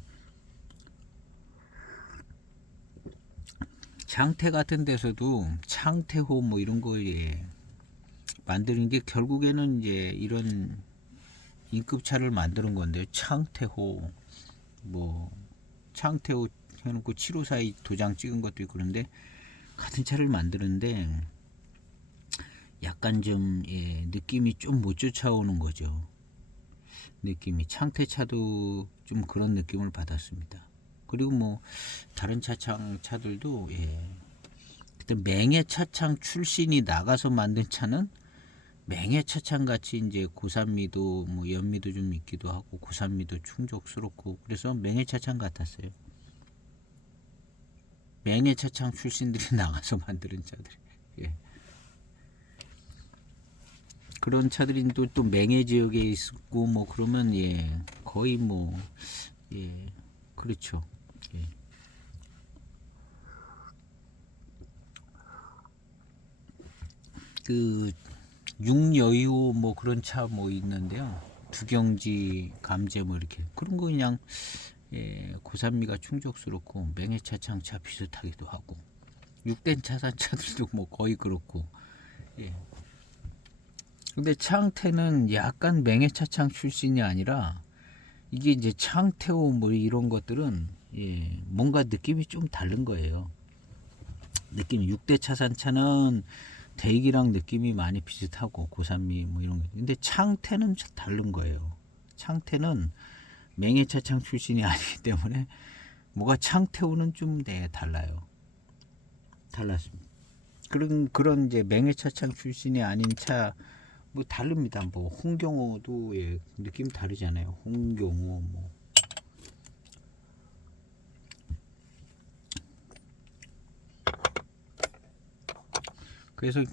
창태 같은 데서도 창태호 뭐 이런 거에 만드는 게 결국에는 이제 이런 인급차를 만드는 건데요. 창태호 뭐 창태호 해놓고 754에 도장 찍은 것도 있고, 그런데 같은 차를 만드는데 약간 좀 예, 느낌이 좀 못 쫓아오는 거죠. 느낌이 창태차도 좀 그런 느낌을 받았습니다. 그리고 뭐 다른 차들도 예, 그때 맹해 차창 출신이 나가서 만든 차는 맹해 차창 같이 이제 고산미도 뭐 연미도 좀 있기도 하고 고산미도 충족스럽고, 그래서 맹해 차창 같았어요. 맹해 차창 출신들이 나가서 만드는 차들. 예. 그런 차들이 또 맹해 지역에 있고 뭐 그러면 예 거의 뭐 예 그렇죠. 예. 그 육여유 뭐 그런 차 뭐 있는데요. 두경지 감제 뭐 이렇게 그런 거 그냥 예, 고산미가 충족스럽고 맹해차창 차 비슷하기도 하고, 6대 차산 차들도 뭐 거의 그렇고. 예. 근데 창태는 약간 맹해차창 출신이 아니라 이게 이제 창태호 뭐 이런 것들은 예, 뭔가 느낌이 좀 다른 거예요. 느낌이 6대 차산 차는 대익이랑 느낌이 많이 비슷하고 고산미 뭐 이런 거. 근데 창태는 다른 거예요. 창태는 맹해차창 출신이 아니기 때문에 뭐가 창태호는 좀 네, 달라요. 달랐습니다. 그런 이제 맹해차창 출신이 아닌 차 뭐 다릅니다. 뭐 홍경호도 예, 느낌 다르잖아요. 홍경호 뭐 그래서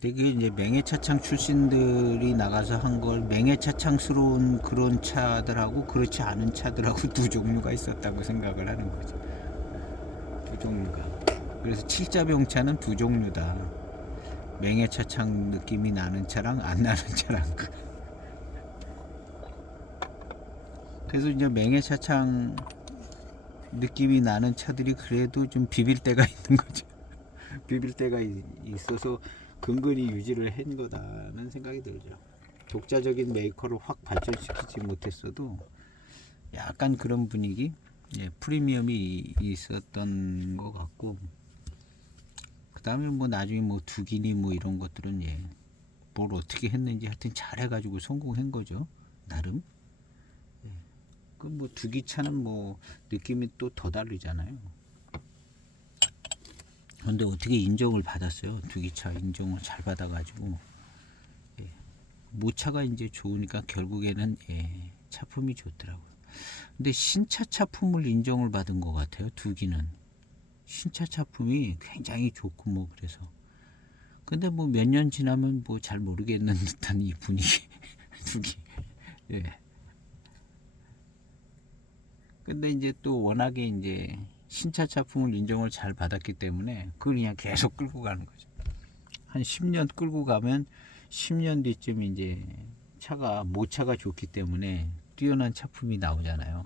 되게 이제 맹해차창 출신들이 나가서 한 걸 맹해차창스러운 그런 차들하고 그렇지 않은 차들하고 두 종류가 있었다고 생각을 하는 거죠. 두 종류가. 그래서 칠자병차는 두 종류다. 맹해차창 느낌이 나는 차랑 안 나는 차랑. 그래서 이제 맹해차창 느낌이 나는 차들이 그래도 좀 비빌 때가 있는 거죠. 비빌 때가 있어서 근근히 유지를 한 거다는 생각이 들죠. 독자적인 메이커를 확 발전시키지 못했어도 약간 그런 분위기, 예, 프리미엄이 있었던 것 같고, 그 다음에 뭐 나중에 뭐 두기니 뭐 이런 것들은 예, 뭘 어떻게 했는지 하여튼 잘해가지고 성공한 거죠. 나름. 예. 그 뭐 두기차는 뭐 느낌이 또 더 다르잖아요. 근데 어떻게 인정을 받았어요. 두기차 인정을 잘 받아가지고 예. 모차가 이제 좋으니까 결국에는 예, 차품이 좋더라고요. 근데 신차 차품을 인정을 받은 것 같아요. 두기는 신차 차품이 굉장히 좋고 뭐 그래서. 근데 뭐 몇 년 지나면 뭐 잘 모르겠는 듯한 이 분위기. 두기. 예. 근데 이제 또 워낙에 이제 신차 차품을 인정을 잘 받았기 때문에 그걸 그냥 계속 끌고 가는 거죠. 한 10년 끌고 가면 10년 뒤쯤 이제 차가 모차가 좋기 때문에 뛰어난 차품이 나오잖아요.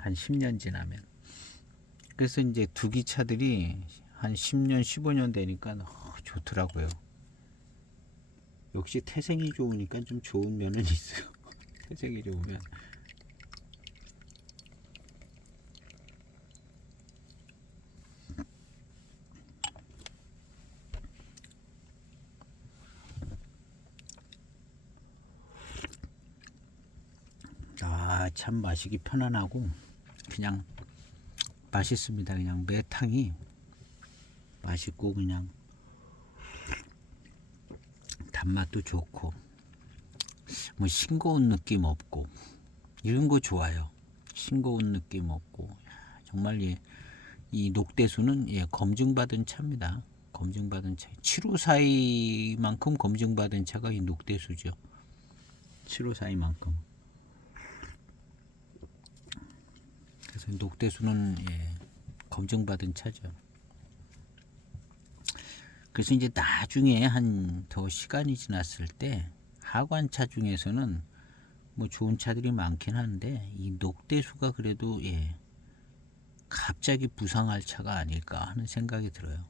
한 10년 지나면. 그래서 이제 두기 차들이 한 10년, 15년 되니까 좋더라고요. 역시 태생이 좋으니까 좀 좋은 면은 있어요. 태생이 좋으면. 참 마시기 편안하고 그냥 맛있습니다. 그냥 매탕이 맛있고 그냥 단맛도 좋고 뭐 싱거운 느낌 없고 이런 거 좋아요. 싱거운 느낌 없고 정말 이 녹대수는 검증받은 차입니다. 검증받은 차. 754이만큼 검증받은 차가 이 녹대수죠. 754이만큼. 그래서 녹대수는 검증받은 차죠. 그래서 이제 나중에 한 더 시간이 지났을 때 하관차 중에서는 뭐 좋은 차들이 많긴 한데 이 녹대수가 그래도 갑자기 부상할 차가 아닐까 하는 생각이 들어요.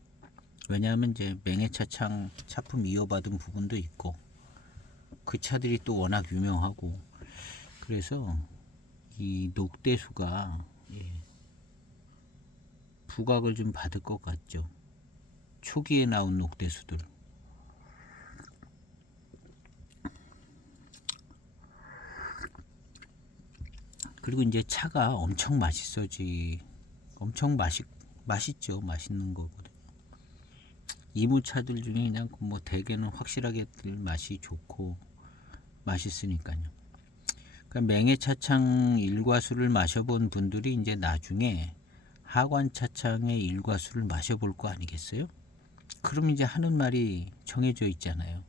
왜냐하면 이제 맹해차창 차품 이어받은 부분도 있고 그 차들이 또 워낙 유명하고 그래서 이 녹대수가 부각을 좀 받을 것 같죠. 초기에 나온 녹대수들. 그리고 이제 차가 엄청 맛있어지. 엄청 맛있죠. 맛있는 거거든요. 이무차들 중에 그냥 뭐 대개는 확실하게 맛이 좋고 맛있으니까요. 그러니까 맹해차창 일과수를 마셔본 분들이 이제 나중에 하관차창의 일과수를 마셔볼 거 아니겠어요? 그럼 이제 하는 말이 정해져 있잖아요.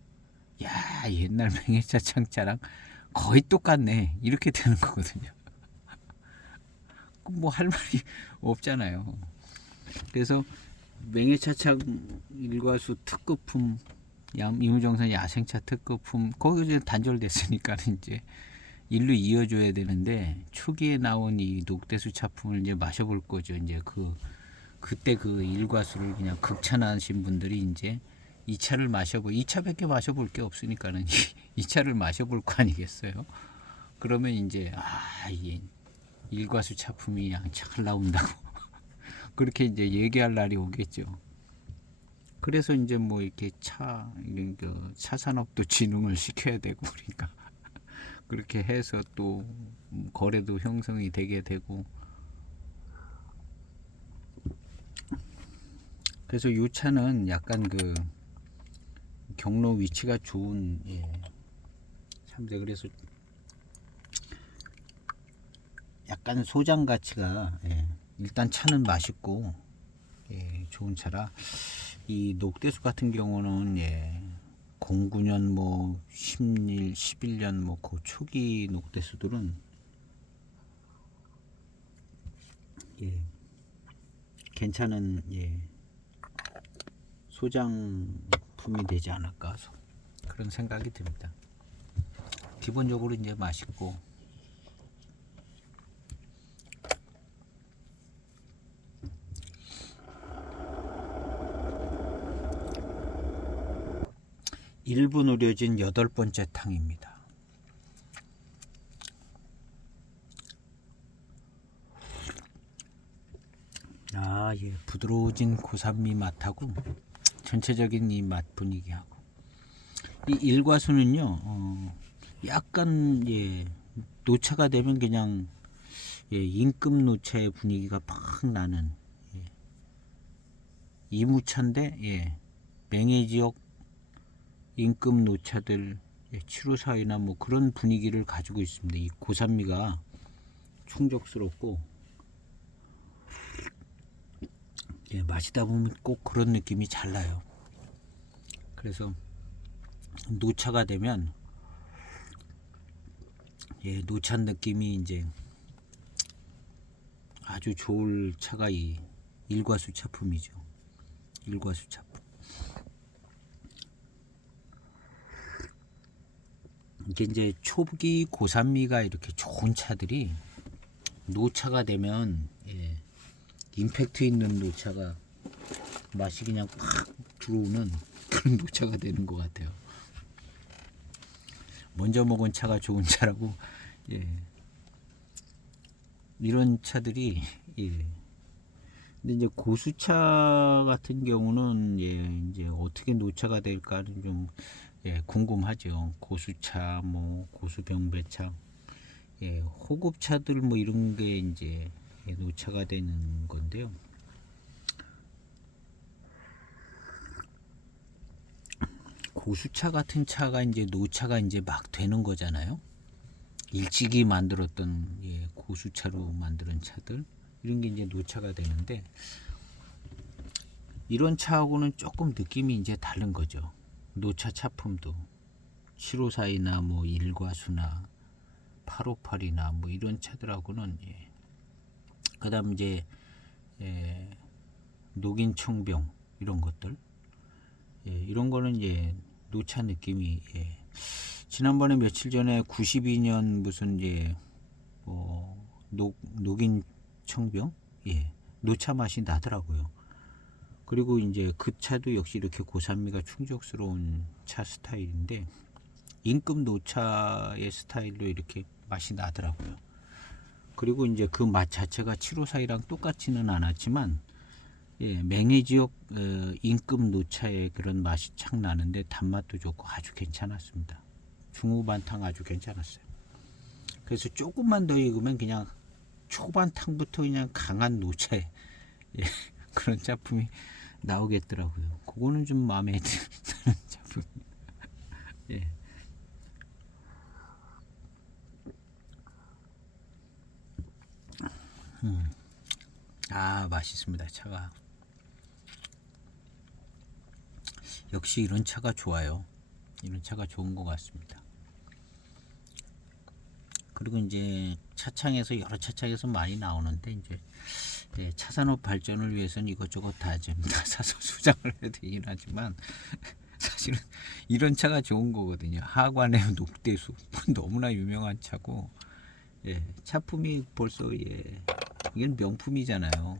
야, 옛날 맹해차창 차랑 거의 똑같네. 이렇게 되는 거거든요. 뭐 할 말이 없잖아요. 그래서 맹해차창 일과수 특급품, 이무정산 야생차 특급품 거기 이제 단절됐으니까 이제 일로 이어줘야 되는데 초기에 나온 이 녹대수 차품을 이제 마셔볼 거죠. 이제 그때 그 일과수를 그냥 극찬하신 분들이 이제 이 차를 마셔볼 2차밖에 마셔볼 게 없으니까는 이 차를 마셔볼 거 아니겠어요. 그러면 이제 이 일과수 차품이 그냥 잘 나온다고 그렇게 이제 얘기할 날이 오겠죠. 그래서 이제 뭐 이렇게 차산업도 진흥을 시켜야 되고 그러니까 그렇게 해서 또 거래도 형성이 되게 되고 그래서 이 차는 약간 그 경로 위치가 좋은 차인데 그래서 약간 소장 가치가 일단 차는 맛있고 좋은 차라 이 녹대수 같은 경우는 09년 뭐 11년 뭐 그 초기 녹대수들은 괜찮은 소장품이 되지 않을까 그런 생각이 듭니다. 기본적으로 이제 맛있고 일부 누려진 8번째 탕입니다. 부드러워진 고산미 맛하고 전체적인 이 맛 분위기하고 이 일과수는요 약간 노차가 되면 그냥 임금 노차의 분위기가 팍 나는 이무차인데 맹해 지역 임금 노차들 754이나 뭐 그런 분위기를 가지고 있습니다. 이 고산미가 충족스럽고 마시다 보면 꼭 그런 느낌이 잘 나요. 그래서 노차가 되면 노찬 느낌이 이제 아주 좋을 차가 이 일과수 차품이죠. 일과수 차품. 이게 이제 초기 고산미가 이렇게 좋은 차들이 노차가 되면 임팩트 있는 노차가 맛이 그냥 팍 들어오는 그런 노차가 되는 것 같아요. 먼저 먹은 차가 좋은 차라고 이런 차들이 근데 이제 고수차 같은 경우는 이제 어떻게 노차가 될까는 좀 궁금하죠. 고수차, 뭐 고수병배차, 호급차들 뭐 이런 게 이제 노차가 되는 건데요. 고수차 같은 차가 이제 노차가 이제 막 되는 거잖아요. 일찍이 만들었던 고수차로 만드는 차들 이런 게 이제 노차가 되는데 이런 차하고는 조금 느낌이 이제 다른 거죠. 노차 차품도 754이나 뭐 일과수나 858이나 뭐 이런 차들하고는 그다음 이제 녹인 청병 이런 것들 이런 거는 이제 노차 느낌이 지난번에 며칠 전에 92년 무슨 녹인 청병 노차 맛이 나더라고요. 그리고 이제 그 차도 역시 이렇게 고산미가 충족스러운 차 스타일인데 임급 노차의 스타일로 이렇게 맛이 나더라고요. 그리고 이제 그 맛 자체가 754이랑 똑같지는 않았지만 맹해 지역 임급 노차의 그런 맛이 착 나는데 단맛도 좋고 아주 괜찮았습니다. 중후반탕 아주 괜찮았어요. 그래서 조금만 더 익으면 그냥 초반탕부터 그냥 강한 노차에 그런 작품이 나오겠더라고요. 그거는 좀 마음에 드는 작품입니다. 맛있습니다. 차가 역시 이런 차가 좋아요. 이런 차가 좋은 것 같습니다. 그리고 이제 차창에서 여러 차창에서 많이 나오는데 이제 차산업 발전을 위해서는 이것저것 다 사서 수장을 해야 되긴 하지만 사실은 이런 차가 좋은 거거든요. 하관의 녹대수 너무나 유명한 차고 차품이 벌써 이건 명품이잖아요.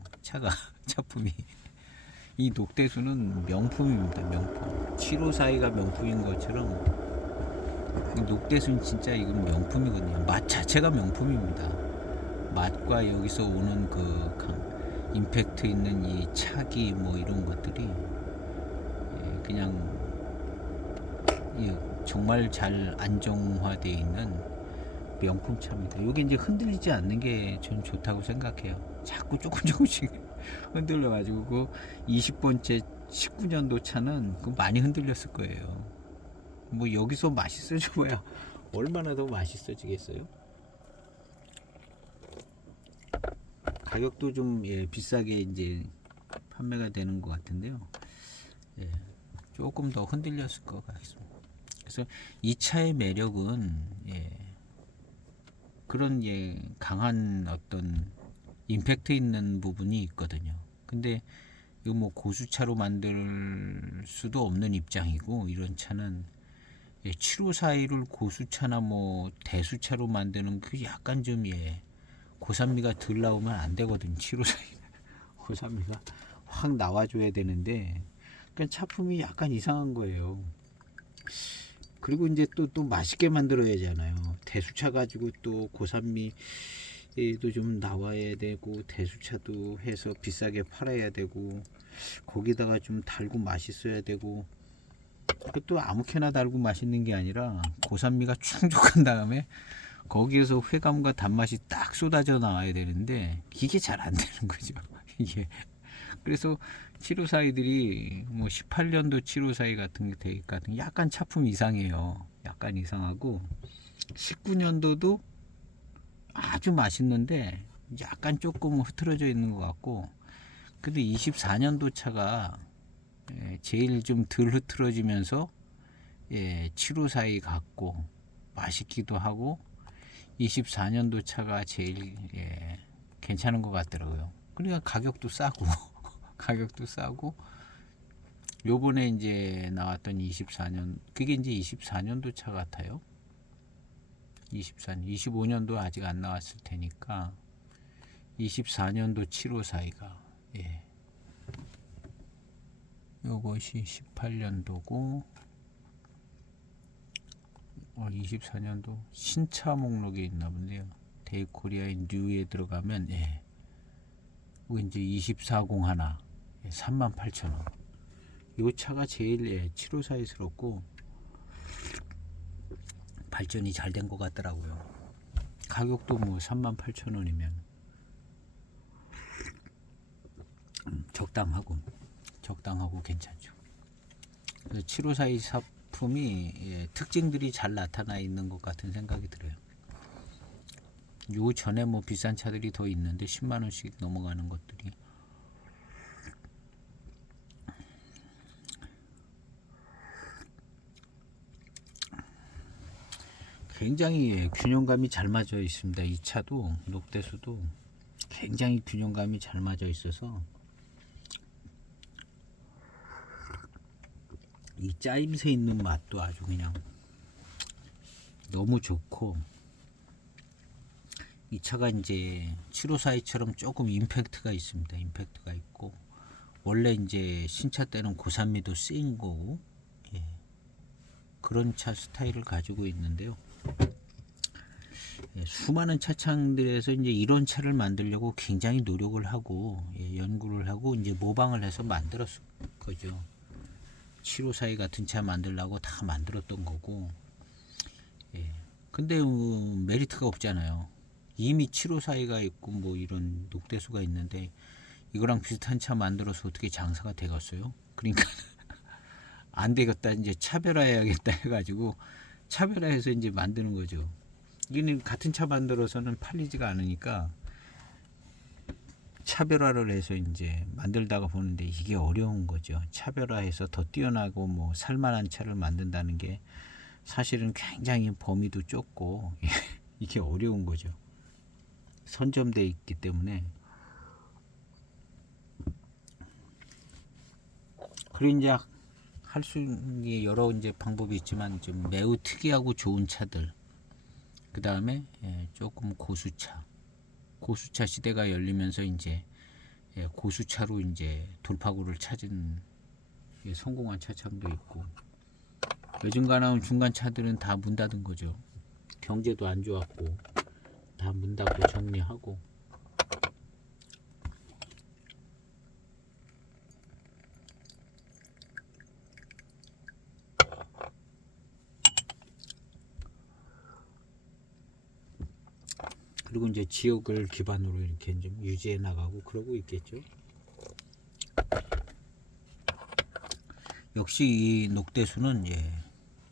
차품이 이 녹대수는 명품입니다. 명품. 754가 명품인 것처럼 녹대수는 진짜 이건 명품이거든요. 맛 자체가 명품입니다. 맛과 여기서 오는 그 임팩트 있는 이 차기 뭐 이런 것들이 그냥 정말 잘 안정화되어 있는 명품 차입니다. 이게 이제 흔들리지 않는 게 전 좋다고 생각해요. 자꾸 조금씩 흔들려가지고 그 20번째 19년도 차는 그 많이 흔들렸을 거예요. 뭐 여기서 맛있어져봐야 얼마나 더 맛있어지겠어요? 가격도 좀 비싸게 이제 판매가 되는 것 같은데요. 조금 더 흔들렸을 것 같습니다. 그래서 이 차의 매력은 그런 강한 어떤 임팩트 있는 부분이 있거든요. 근데 이거 뭐 고수차로 만들 수도 없는 입장이고 이런 차는 754를 고수차나 뭐 대수차로 만드는 그 약간 좀 고산미가 덜 나오면 안 되거든. 754 고산미가 확 나와줘야 되는데 그러니까 차품이 약간 이상한 거예요. 그리고 이제 또 맛있게 만들어야잖아요. 대수차 가지고 또 고산미도 좀 나와야 되고 대수차도 해서 비싸게 팔아야 되고 거기다가 좀 달고 맛있어야 되고 그것도 아무렇게나 달고 맛있는 게 아니라 고산미가 충족한 다음에 거기에서 회감과 단맛이 딱 쏟아져 나와야 되는데 이게 잘 안 되는 거죠. 이게 그래서 754이들이 뭐 18년도 754이 같은 게 약간 차품 이상해요. 약간 이상하고 19년도도 아주 맛있는데 약간 조금 흐트러져 있는 것 같고 근데 24년도 차가 제일 좀 덜 흐트러지면서 754이 같고 맛있기도 하고 24년도 차가 제일 괜찮은 것 같더라고요. 그러니까 가격도 싸고 가격도 싸고 요번에 이제 나왔던 24년 그게 이제 24년도 차 같아요. 24년 25년도 아직 안 나왔을 테니까 24년도 7542가 예. 요것이 18년도고 24년도 신차 목록에 있나 본데요. 데이코리아인 뉴에 들어가면 예. 이제 2401 예, 38,000원. 요 차가 제일 예, 7542스럽고 발전이 잘 된 것 같더라고요. 가격도 뭐 38,000원이면 적당하고 괜찮죠. 그래서 7542 사품이 예, 특징들이 잘 나타나 있는 것 같은 생각이 들어요. 요 전에 뭐 비싼 차들이 더 있는데 10만 원씩 넘어가는 것들이 굉장히 균형감이 잘 맞아 있습니다. 이 차도 녹대수도 굉장히 균형감이 잘 맞아 있어서 이 짜임새 있는 맛도 아주 그냥 너무 좋고, 이 차가 이제 7542처럼 조금 임팩트가 있습니다. 임팩트가 있고, 원래 이제 신차 때는 고산미도 쓰인 거고 예, 그런 차 스타일을 가지고 있는데요. 예, 수많은 차창들에서 이제 이런 차를 만들려고 굉장히 노력을 하고 예, 연구를 하고 이제 모방을 해서 만들었을 거죠. 7542 같은 차 만들려고 다 만들었던 거고 예. 근데 메리트가 없잖아요. 이미 7542가 있고 뭐 이런 녹대수가 있는데 이거랑 비슷한 차 만들어서 어떻게 장사가 되겠어요? 그러니까 안 되겠다, 이제 차별화해야겠다 해가지고 차별화해서 이제 만드는 거죠. 이는 같은 차 만들어서는 팔리지가 않으니까 차별화를 해서 이제 만들다가 보는데 이게 어려운 거죠. 차별화해서 더 뛰어나고 뭐 살만한 차를 만든다는 게 사실은 굉장히 범위도 좁고 이게 어려운 거죠. 선점돼 있기 때문에. 그리고 이제 할 수 있는 여러 이제 방법이 있지만 좀 매우 특이하고 좋은 차들, 그 다음에 조금 고수차 시대가 열리면서 이제 고수차로 이제 돌파구를 찾은 성공한 차창도 있고, 요즘가 나온 중간 차들은 다 문 닫은 거죠. 경제도 안 좋았고 다 문 닫고 정리하고. 그리고 이제 지역을 기반으로 이렇게 좀 유지해 나가고 그러고 있겠죠. 역시 이 녹대수는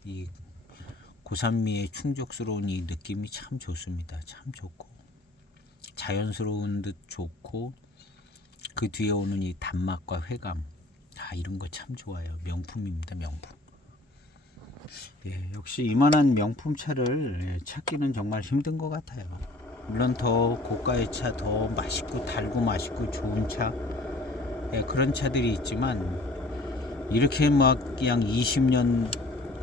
이 고산미의 충족스러운 이 느낌이 참 좋습니다. 참 좋고 자연스러운 듯 좋고, 그 뒤에 오는 이 단맛과 회감, 이런 거 참 좋아요. 명품입니다. 명품. 역시 이만한 명품 차를 찾기는 정말 힘든 것 같아요. 물론 더 고가의 차, 더 맛있고 달고 맛있고 좋은 차, 그런 차들이 있지만 이렇게 막 그냥 20년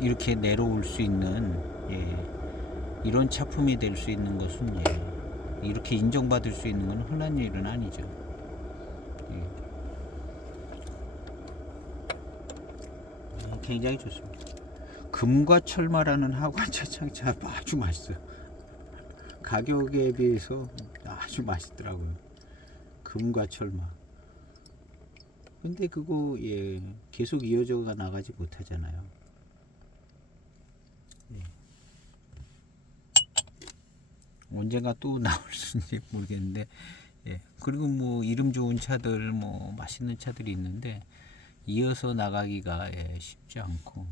이렇게 내려올 수 있는 이런 차품이 될 수 있는 것은 이렇게 인정받을 수 있는 건 흔한 일은 아니죠. 굉장히 좋습니다. 금과 철마라는 하관 차창차 아주 맛있어요. 가격에 비해서 아주 맛있더라고요. 금과 철마. 근데 그거 계속 이어져 나가지 못하잖아요. 언젠가 또 나올지 모르겠는데 그리고 뭐 이름 좋은 차들, 뭐 맛있는 차들이 있는데 이어서 나가기가 쉽지 않고,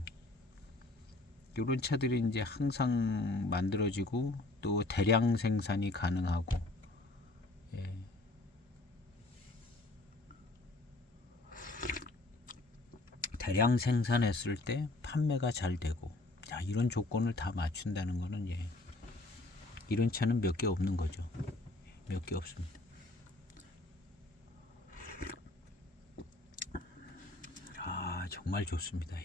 이런 차들이 이제 항상 만들어지고 또 대량 생산이 가능하고 대량 생산했을 때 판매가 잘 되고, 이런 조건을 다 맞춘다는 거는 이런 차는 몇 개 없는 거죠. 몇 개 없습니다. 정말 좋습니다.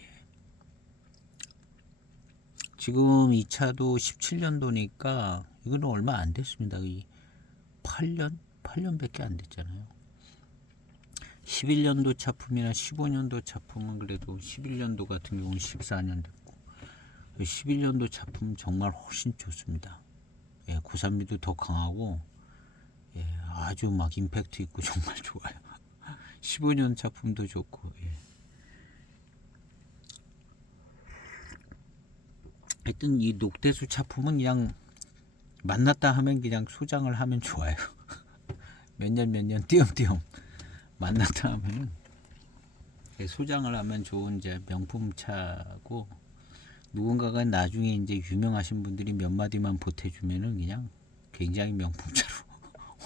지금 이 차도 17년도니까 이거는 얼마 안 됐습니다. 8년 8년밖에 안 됐잖아요. 11년도 차품이나 15년도 차품은 그래도 11년도 같은 경우는 14년 됐고 11년도 차품 정말 훨씬 좋습니다. 예, 고산미도 더 강하고 예, 아주 막 임팩트 있고 정말 좋아요. 15년 차품도 좋고 예. 하여튼 이 녹대수 차품은 그냥 만났다 하면 그냥 소장을 하면 좋아요. 몇 년 띄엄띄엄 만났다 하면은 소장을 하면 좋은 이제 명품 차고 누군가가 나중에 이제 유명하신 분들이 몇 마디만 보태주면은 그냥 굉장히 명품차로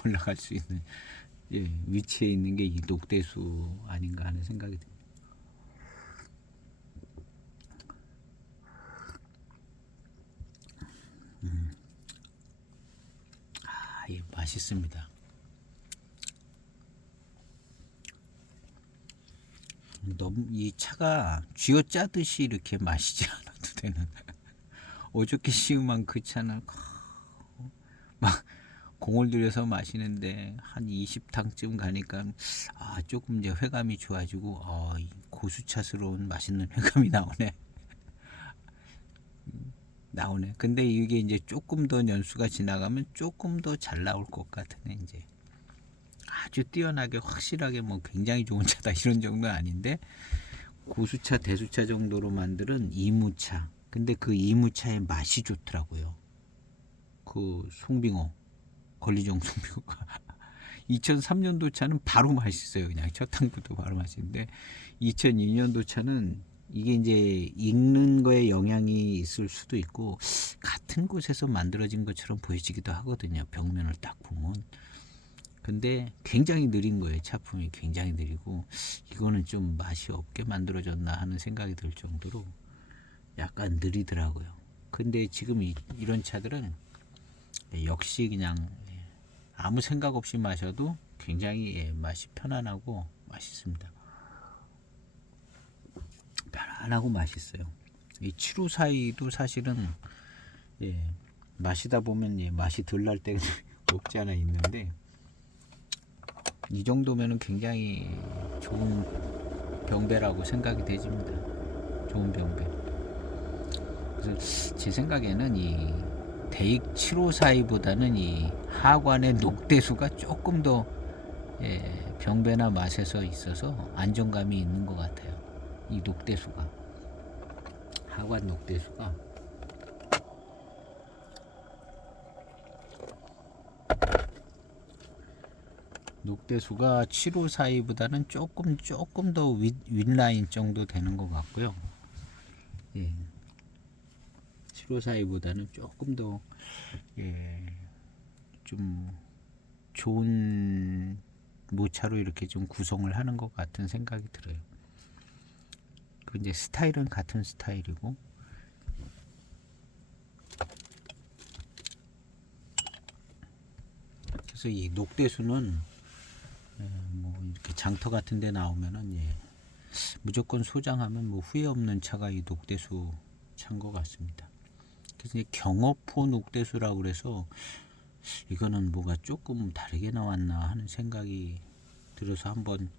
올라갈 수 있는 예, 위치에 있는 게 이 녹대수 아닌가 하는 생각이 듭니다. 예, 맛있습니다. 너무 이 차가 쥐어짜듯이 이렇게 마시지 않아도 되는 어저께 시음한 그 차는 막 공을 들여서 마시는데 한 20탕쯤 가니까 조금 이제 회감이 좋아지고 이 고수차스러운 맛있는 회감이 나오네. 근데 이게 이제 조금 더 연수가 지나가면 조금 더 잘 나올 것 같으네. 이제 아주 뛰어나게 확실하게 뭐 굉장히 좋은 차다 이런 정도는 아닌데 고수차 대수차 정도로 만드는 이무차. 근데 그 이무차의 맛이 좋더라고요. 그 송빙호 권리정 송빙호가 2003년도 차는 바로 맛있어요. 그냥 첫 탕부터 바로 맛있는데 2002년도 차는 이게 이제 익는 거에 영향이 있을 수도 있고 같은 곳에서 만들어진 것처럼 보여지기도 하거든요. 벽면을 딱 보면. 근데 굉장히 느린 거예요. 차품이 굉장히 느리고 이거는 좀 맛이 없게 만들어졌나 하는 생각이 들 정도로 약간 느리더라고요. 근데 지금 이런 차들은 역시 그냥 아무 생각 없이 마셔도 굉장히 맛이 편안하고 맛있습니다. 편안하고 맛있어요. 이 754도 사실은 마시다 보면 맛이 덜 날 때가 없지 않아 있는데 이 정도면은 굉장히 좋은 병배라고 생각이 되집니다. 좋은 병배. 그래서 제 생각에는 이 대익 7542보다는 이 하관의 녹대수가 조금 더 병배나 맛에서 있어서 안정감이 있는 것 같아요. 이 녹대수가 하관 녹대수가 녹대수가 7542보다는 조금 더 윗라인 정도 되는 것 같고요. 7542보다는 조금 더 좀 좋은 모차로 이렇게 좀 구성을 하는 것 같은 생각이 들어요. 그 이제 스타일은 같은 스타일이고 그래서 이 녹대수는 뭐 이렇게 장터 같은 데 나오면은 무조건 소장하면 뭐 후회 없는 차가 이 녹대수 차인 것 같습니다. 그래서 경어포 녹대수라고 그래서 이거는 뭐가 조금 다르게 나왔나 하는 생각이 들어서 한번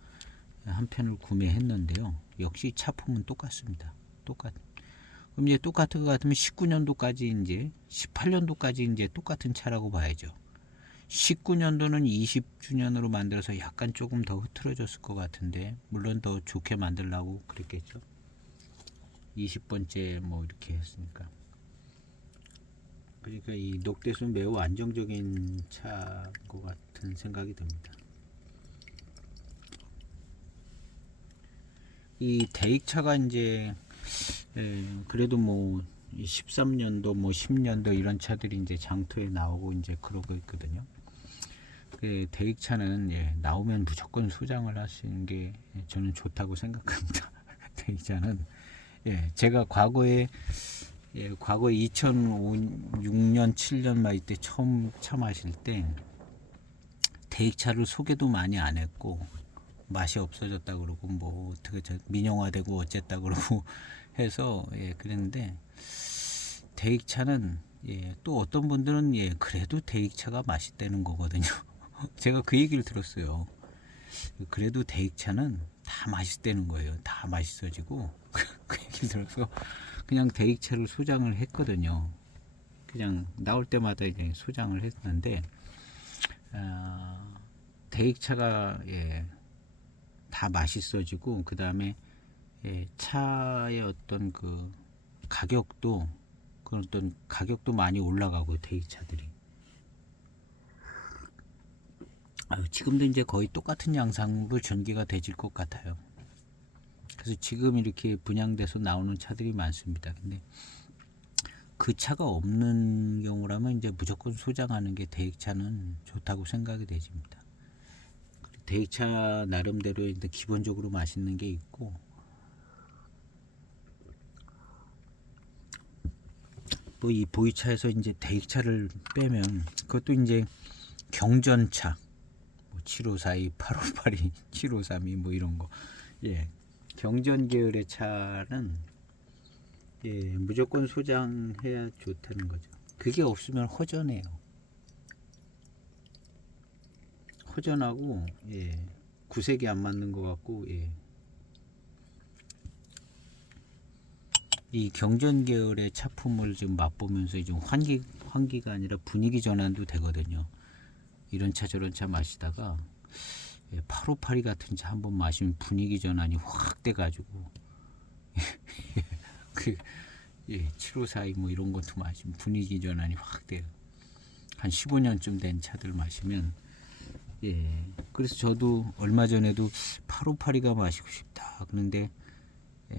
한 편을 구매했는데요. 역시 차품은 똑같습니다. 그럼 이제 똑같은 것 같으면 19년도까지 이제 18년도까지 이제 똑같은 차라고 봐야죠. 19년도는 20주년으로 만들어서 약간 조금 더 흐트러졌을 것 같은데 물론 더 좋게 만들려고 그랬겠죠. 20번째 뭐 이렇게 했으니까. 그러니까 이 녹대수는 매우 안정적인 차인 것 같은 생각이 듭니다. 이 대익차가 이제 그래도 뭐 13년도 뭐 10년도 이런 차들이 이제 장터에 나오고 이제 그러고 있거든요. 그 대익차는 나오면 무조건 소장을 하시는 게 저는 좋다고 생각합니다. 대익차는 제가 과거에 2006년 7년 말 때 처음 차 마실 때 대익차를 소개도 많이 안 했고 맛이 없어졌다 그러고 뭐 어떻게 민영화되고 어쨌다 그러고 해서 그랬는데 대익차는 또 어떤 분들은 그래도 대익차가 맛있다는 거거든요. 제가 그 얘기를 들었어요. 그래도 대익차는 다 맛있다는 거예요. 다 맛있어지고 그 얘기를 들어서 그냥 대익차를 소장을 했거든요. 그냥 나올 때마다 이제 소장을 했는데 대익차가 다 맛있어지고 그 다음에 차의 어떤 그 가격도 그 어떤 가격도 많이 올라가고 대익차들이 지금도 이제 거의 똑같은 양상으로 전개가 되질 것 같아요. 그래서 지금 이렇게 분양돼서 나오는 차들이 많습니다. 근데 그 차가 없는 경우라면 이제 무조건 소장하는 게 대익차는 좋다고 생각이 되집니다. 대익차 나름대로 이제 기본적으로 맛있는 게 있고 뭐 이 보이차에서 이제 대익차를 빼면 그것도 이제 경전차 7542, 8582, 7532 뭐 이런 거 경전 계열의 차는 무조건 소장해야 좋다는 거죠. 그게 없으면 허전해요. 허전하고 구색이 안 맞는 것 같고 이 경전 계열의 차품을 좀 맛보면서 좀 환기가 아니라 분위기 전환도 되거든요. 이런 차 저런 차 마시다가 8582 같은 차 한번 마시면 분위기 전환이 확 돼가지고 7542 뭐 이런 것도 마시면 분위기 전환이 확 돼요. 한 15년쯤 된 차들 마시면 그래서 저도 얼마 전에도 8582가 마시고 싶다 그런데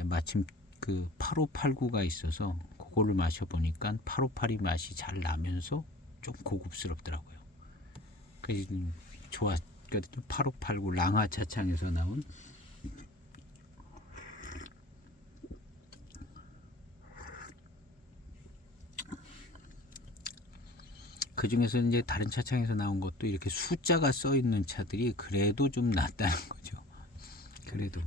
마침 그 8589가 있어서 그거를 마셔보니까 8582 맛이 잘 나면서 좀 고급스럽더라고요. 그래서 좋았거든요. 8589 랑화 차창에서 나온 그 중에서 이제 다른 차창에서 나온 것도 이렇게 숫자가 써 있는 차들이 그래도 좀 낫다는 거죠. 그래도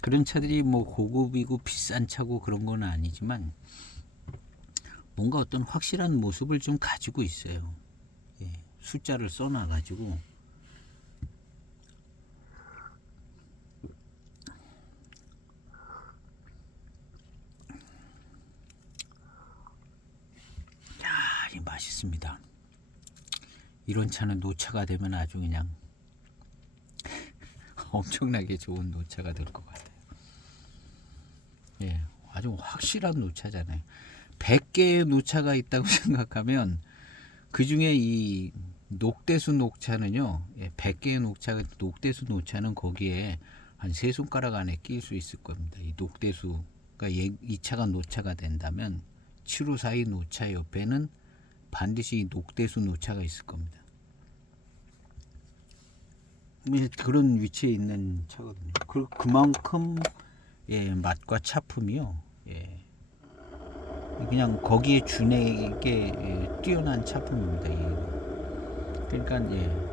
그런 차들이 뭐 고급이고 비싼 차고 그런 건 아니지만 뭔가 어떤 확실한 모습을 좀 가지고 있어요. 숫자를 써놔 가지고 맛있습니다. 이런 차는 노차가 되면 아주 그냥 엄청나게 좋은 노차가 될 것 같아요. 아주 확실한 노차잖아요. 100개의 노차가 있다고 생각하면 그 중에 이 녹대수 녹차는요, 100개의 녹대수 녹차는 거기에 한 3손가락 안에 낄 수 있을 겁니다. 이 녹대수가 이 차가 노차가 된다면 7542 노차 옆에는 반드시 이 녹대수 노차가 있을 겁니다. 그런 위치에 있는 차거든요. 그만큼 맛과 차품이요. 그냥 거기에 준에게 뛰어난 차품입니다. 그러니까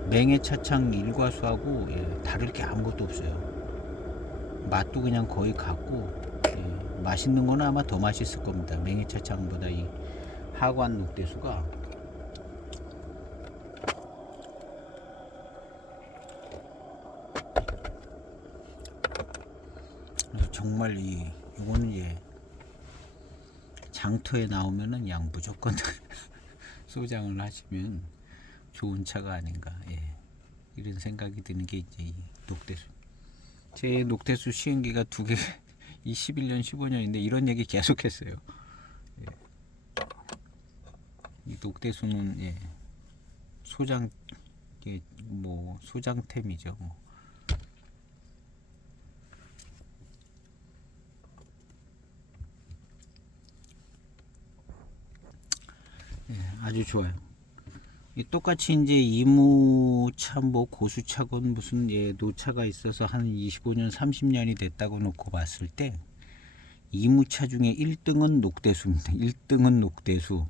맹의 차창 일과수하고 다를 게 아무것도 없어요. 맛도 그냥 거의 같고 맛있는 거는 아마 더 맛있을 겁니다. 맹의 차창보다 이 하관 녹대수가 정말 이거는 장터에 나오면은 양 무조건 소장을 하시면 좋은 차가 아닌가 이런 생각이 드는 게 이제 이 녹대수. 제 녹대수 시행기가 2개 21년 15년인데 이런 얘기 계속했어요. 이 녹대수는 소장 뭐 소장템이죠. 아주 좋아요. 똑같이 이제 이무차 뭐 고수차건 무슨 노차가 있어서 한 25년 30년이 됐다고 놓고 봤을 때 이무차 중에 1등은 녹대수입니다. 1등은 녹대수.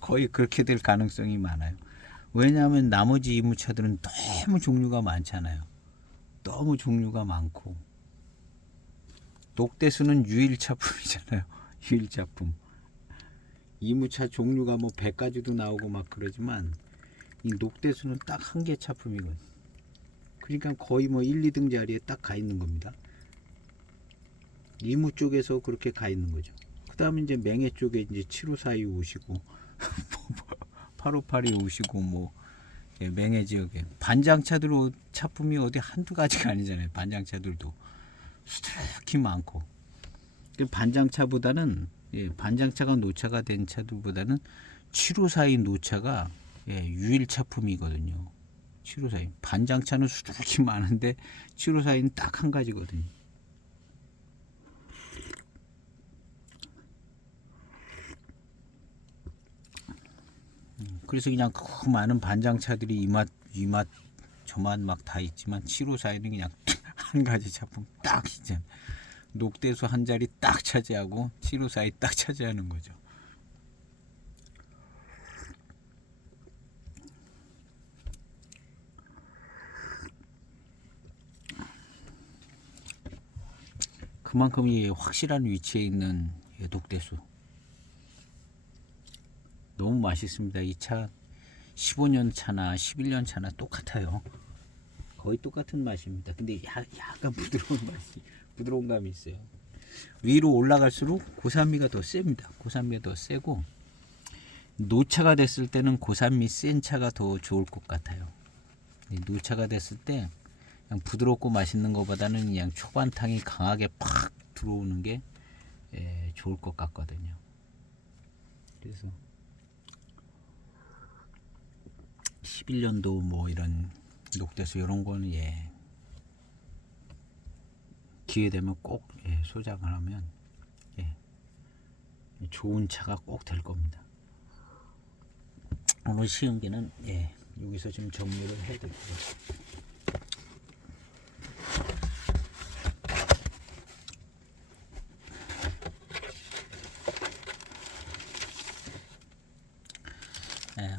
거의 그렇게 될 가능성이 많아요. 왜냐하면 나머지 이무차들은 너무 종류가 많잖아요. 너무 종류가 많고 녹대수는 유일차품이잖아요. 유일차품. 이무차 종류가 뭐 100가지도 나오고 막 그러지만 이 녹대수는 딱 한 개 차품이거든. 그러니까 거의 뭐 1, 2등 자리에 딱 가 있는 겁니다. 이무 쪽에서 그렇게 가 있는 거죠. 그 다음에 이제 맹해 쪽에 이제 7542 오시고 8582 오시고 뭐 맹해 지역에 반장차들 차품이 어디 한두 가지가 아니잖아요. 반장차들도 수두룩히 많고. 반장차보다는 반장차가 노차가 된 차들보다는 7542 노차가 유일 차품이거든요. 7542 반장차는 수두룩히 많은데 7542는 딱 한 가지거든요. 그래서 그냥 그 많은 반장차들이 이 맛 저 맛 막 다 있지만 7542는 그냥 한 가지 차품 딱 진짜 녹대수 한 자리 딱 차지하고 7542 딱 차지하는 거죠. 그만큼 이 확실한 위치에 있는 녹대수 너무 맛있습니다. 이 차 15년 차나 11년 차나 똑같아요. 거의 똑같은 맛입니다. 근데 약간 부드러운 감이 있어요. 위로 올라갈수록 고산미가 더 셉니다. 고산미가 더 세고 노차가 됐을 때는 고산미 센 차가 더 좋을 것 같아요. 노차가 됐을 때 그냥 부드럽고 맛있는 것보다는 그냥 초반탕이 강하게 팍 들어오는 게 좋을 것 같거든요. 그래서 11년도 뭐 이런 녹대수 이런 거는 기회 되면 꼭 소장을 하면 좋은 차가 꼭 될 겁니다. 오늘 시음기는 여기서 좀 정리를 해드릴게요.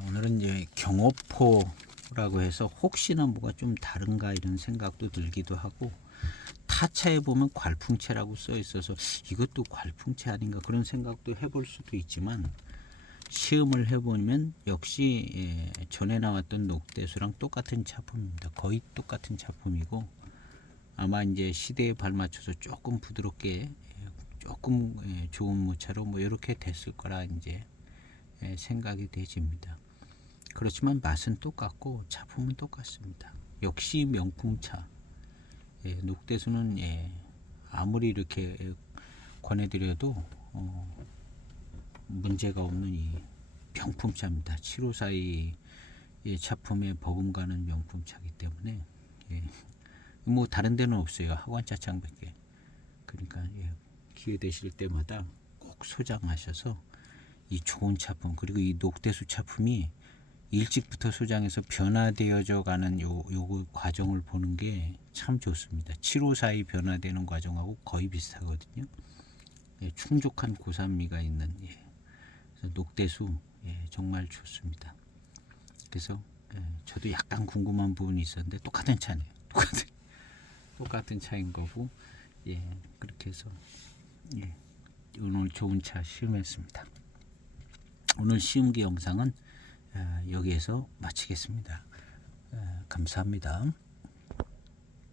오늘은 이제 경호포라고 해서 혹시나 뭐가 좀 다른가 이런 생각도 들기도 하고 타차에 보면 괄풍채라고 써 있어서 이것도 괄풍채 아닌가 그런 생각도 해볼 수도 있지만 시음을 해보면 역시 전에 나왔던 녹대수랑 똑같은 차품입니다. 거의 똑같은 차품이고 아마 이제 시대에 발맞춰서 조금 부드럽게 조금 좋은 무차로 뭐 이렇게 됐을 거라 이제 생각이 되집니다. 그렇지만 맛은 똑같고 차품은 똑같습니다. 역시 명품차. 녹대수는 아무리 이렇게 권해드려도 문제가 없는 이 명품차입니다. 7542 차품에 버금가는 명품차이기 때문에 뭐 다른 데는 없어요. 학원차창밖에. 그러니까 기회 되실 때마다 꼭 소장하셔서 이 좋은 차품 그리고 이 녹대수 차품이 일찍부터 소장해서 변화되어져 가는 요 과정을 보는 게 참 좋습니다. 7542 변화되는 과정하고 거의 비슷하거든요. 충족한 고산미가 있는 그래서 녹대수 정말 좋습니다. 그래서 저도 약간 궁금한 부분이 있었는데 똑같은 차네요. 똑같은 차인 거고 그렇게 해서 오늘 좋은 차 시음했습니다. 오늘 시음기 영상은 여기에서 마치겠습니다. 감사합니다.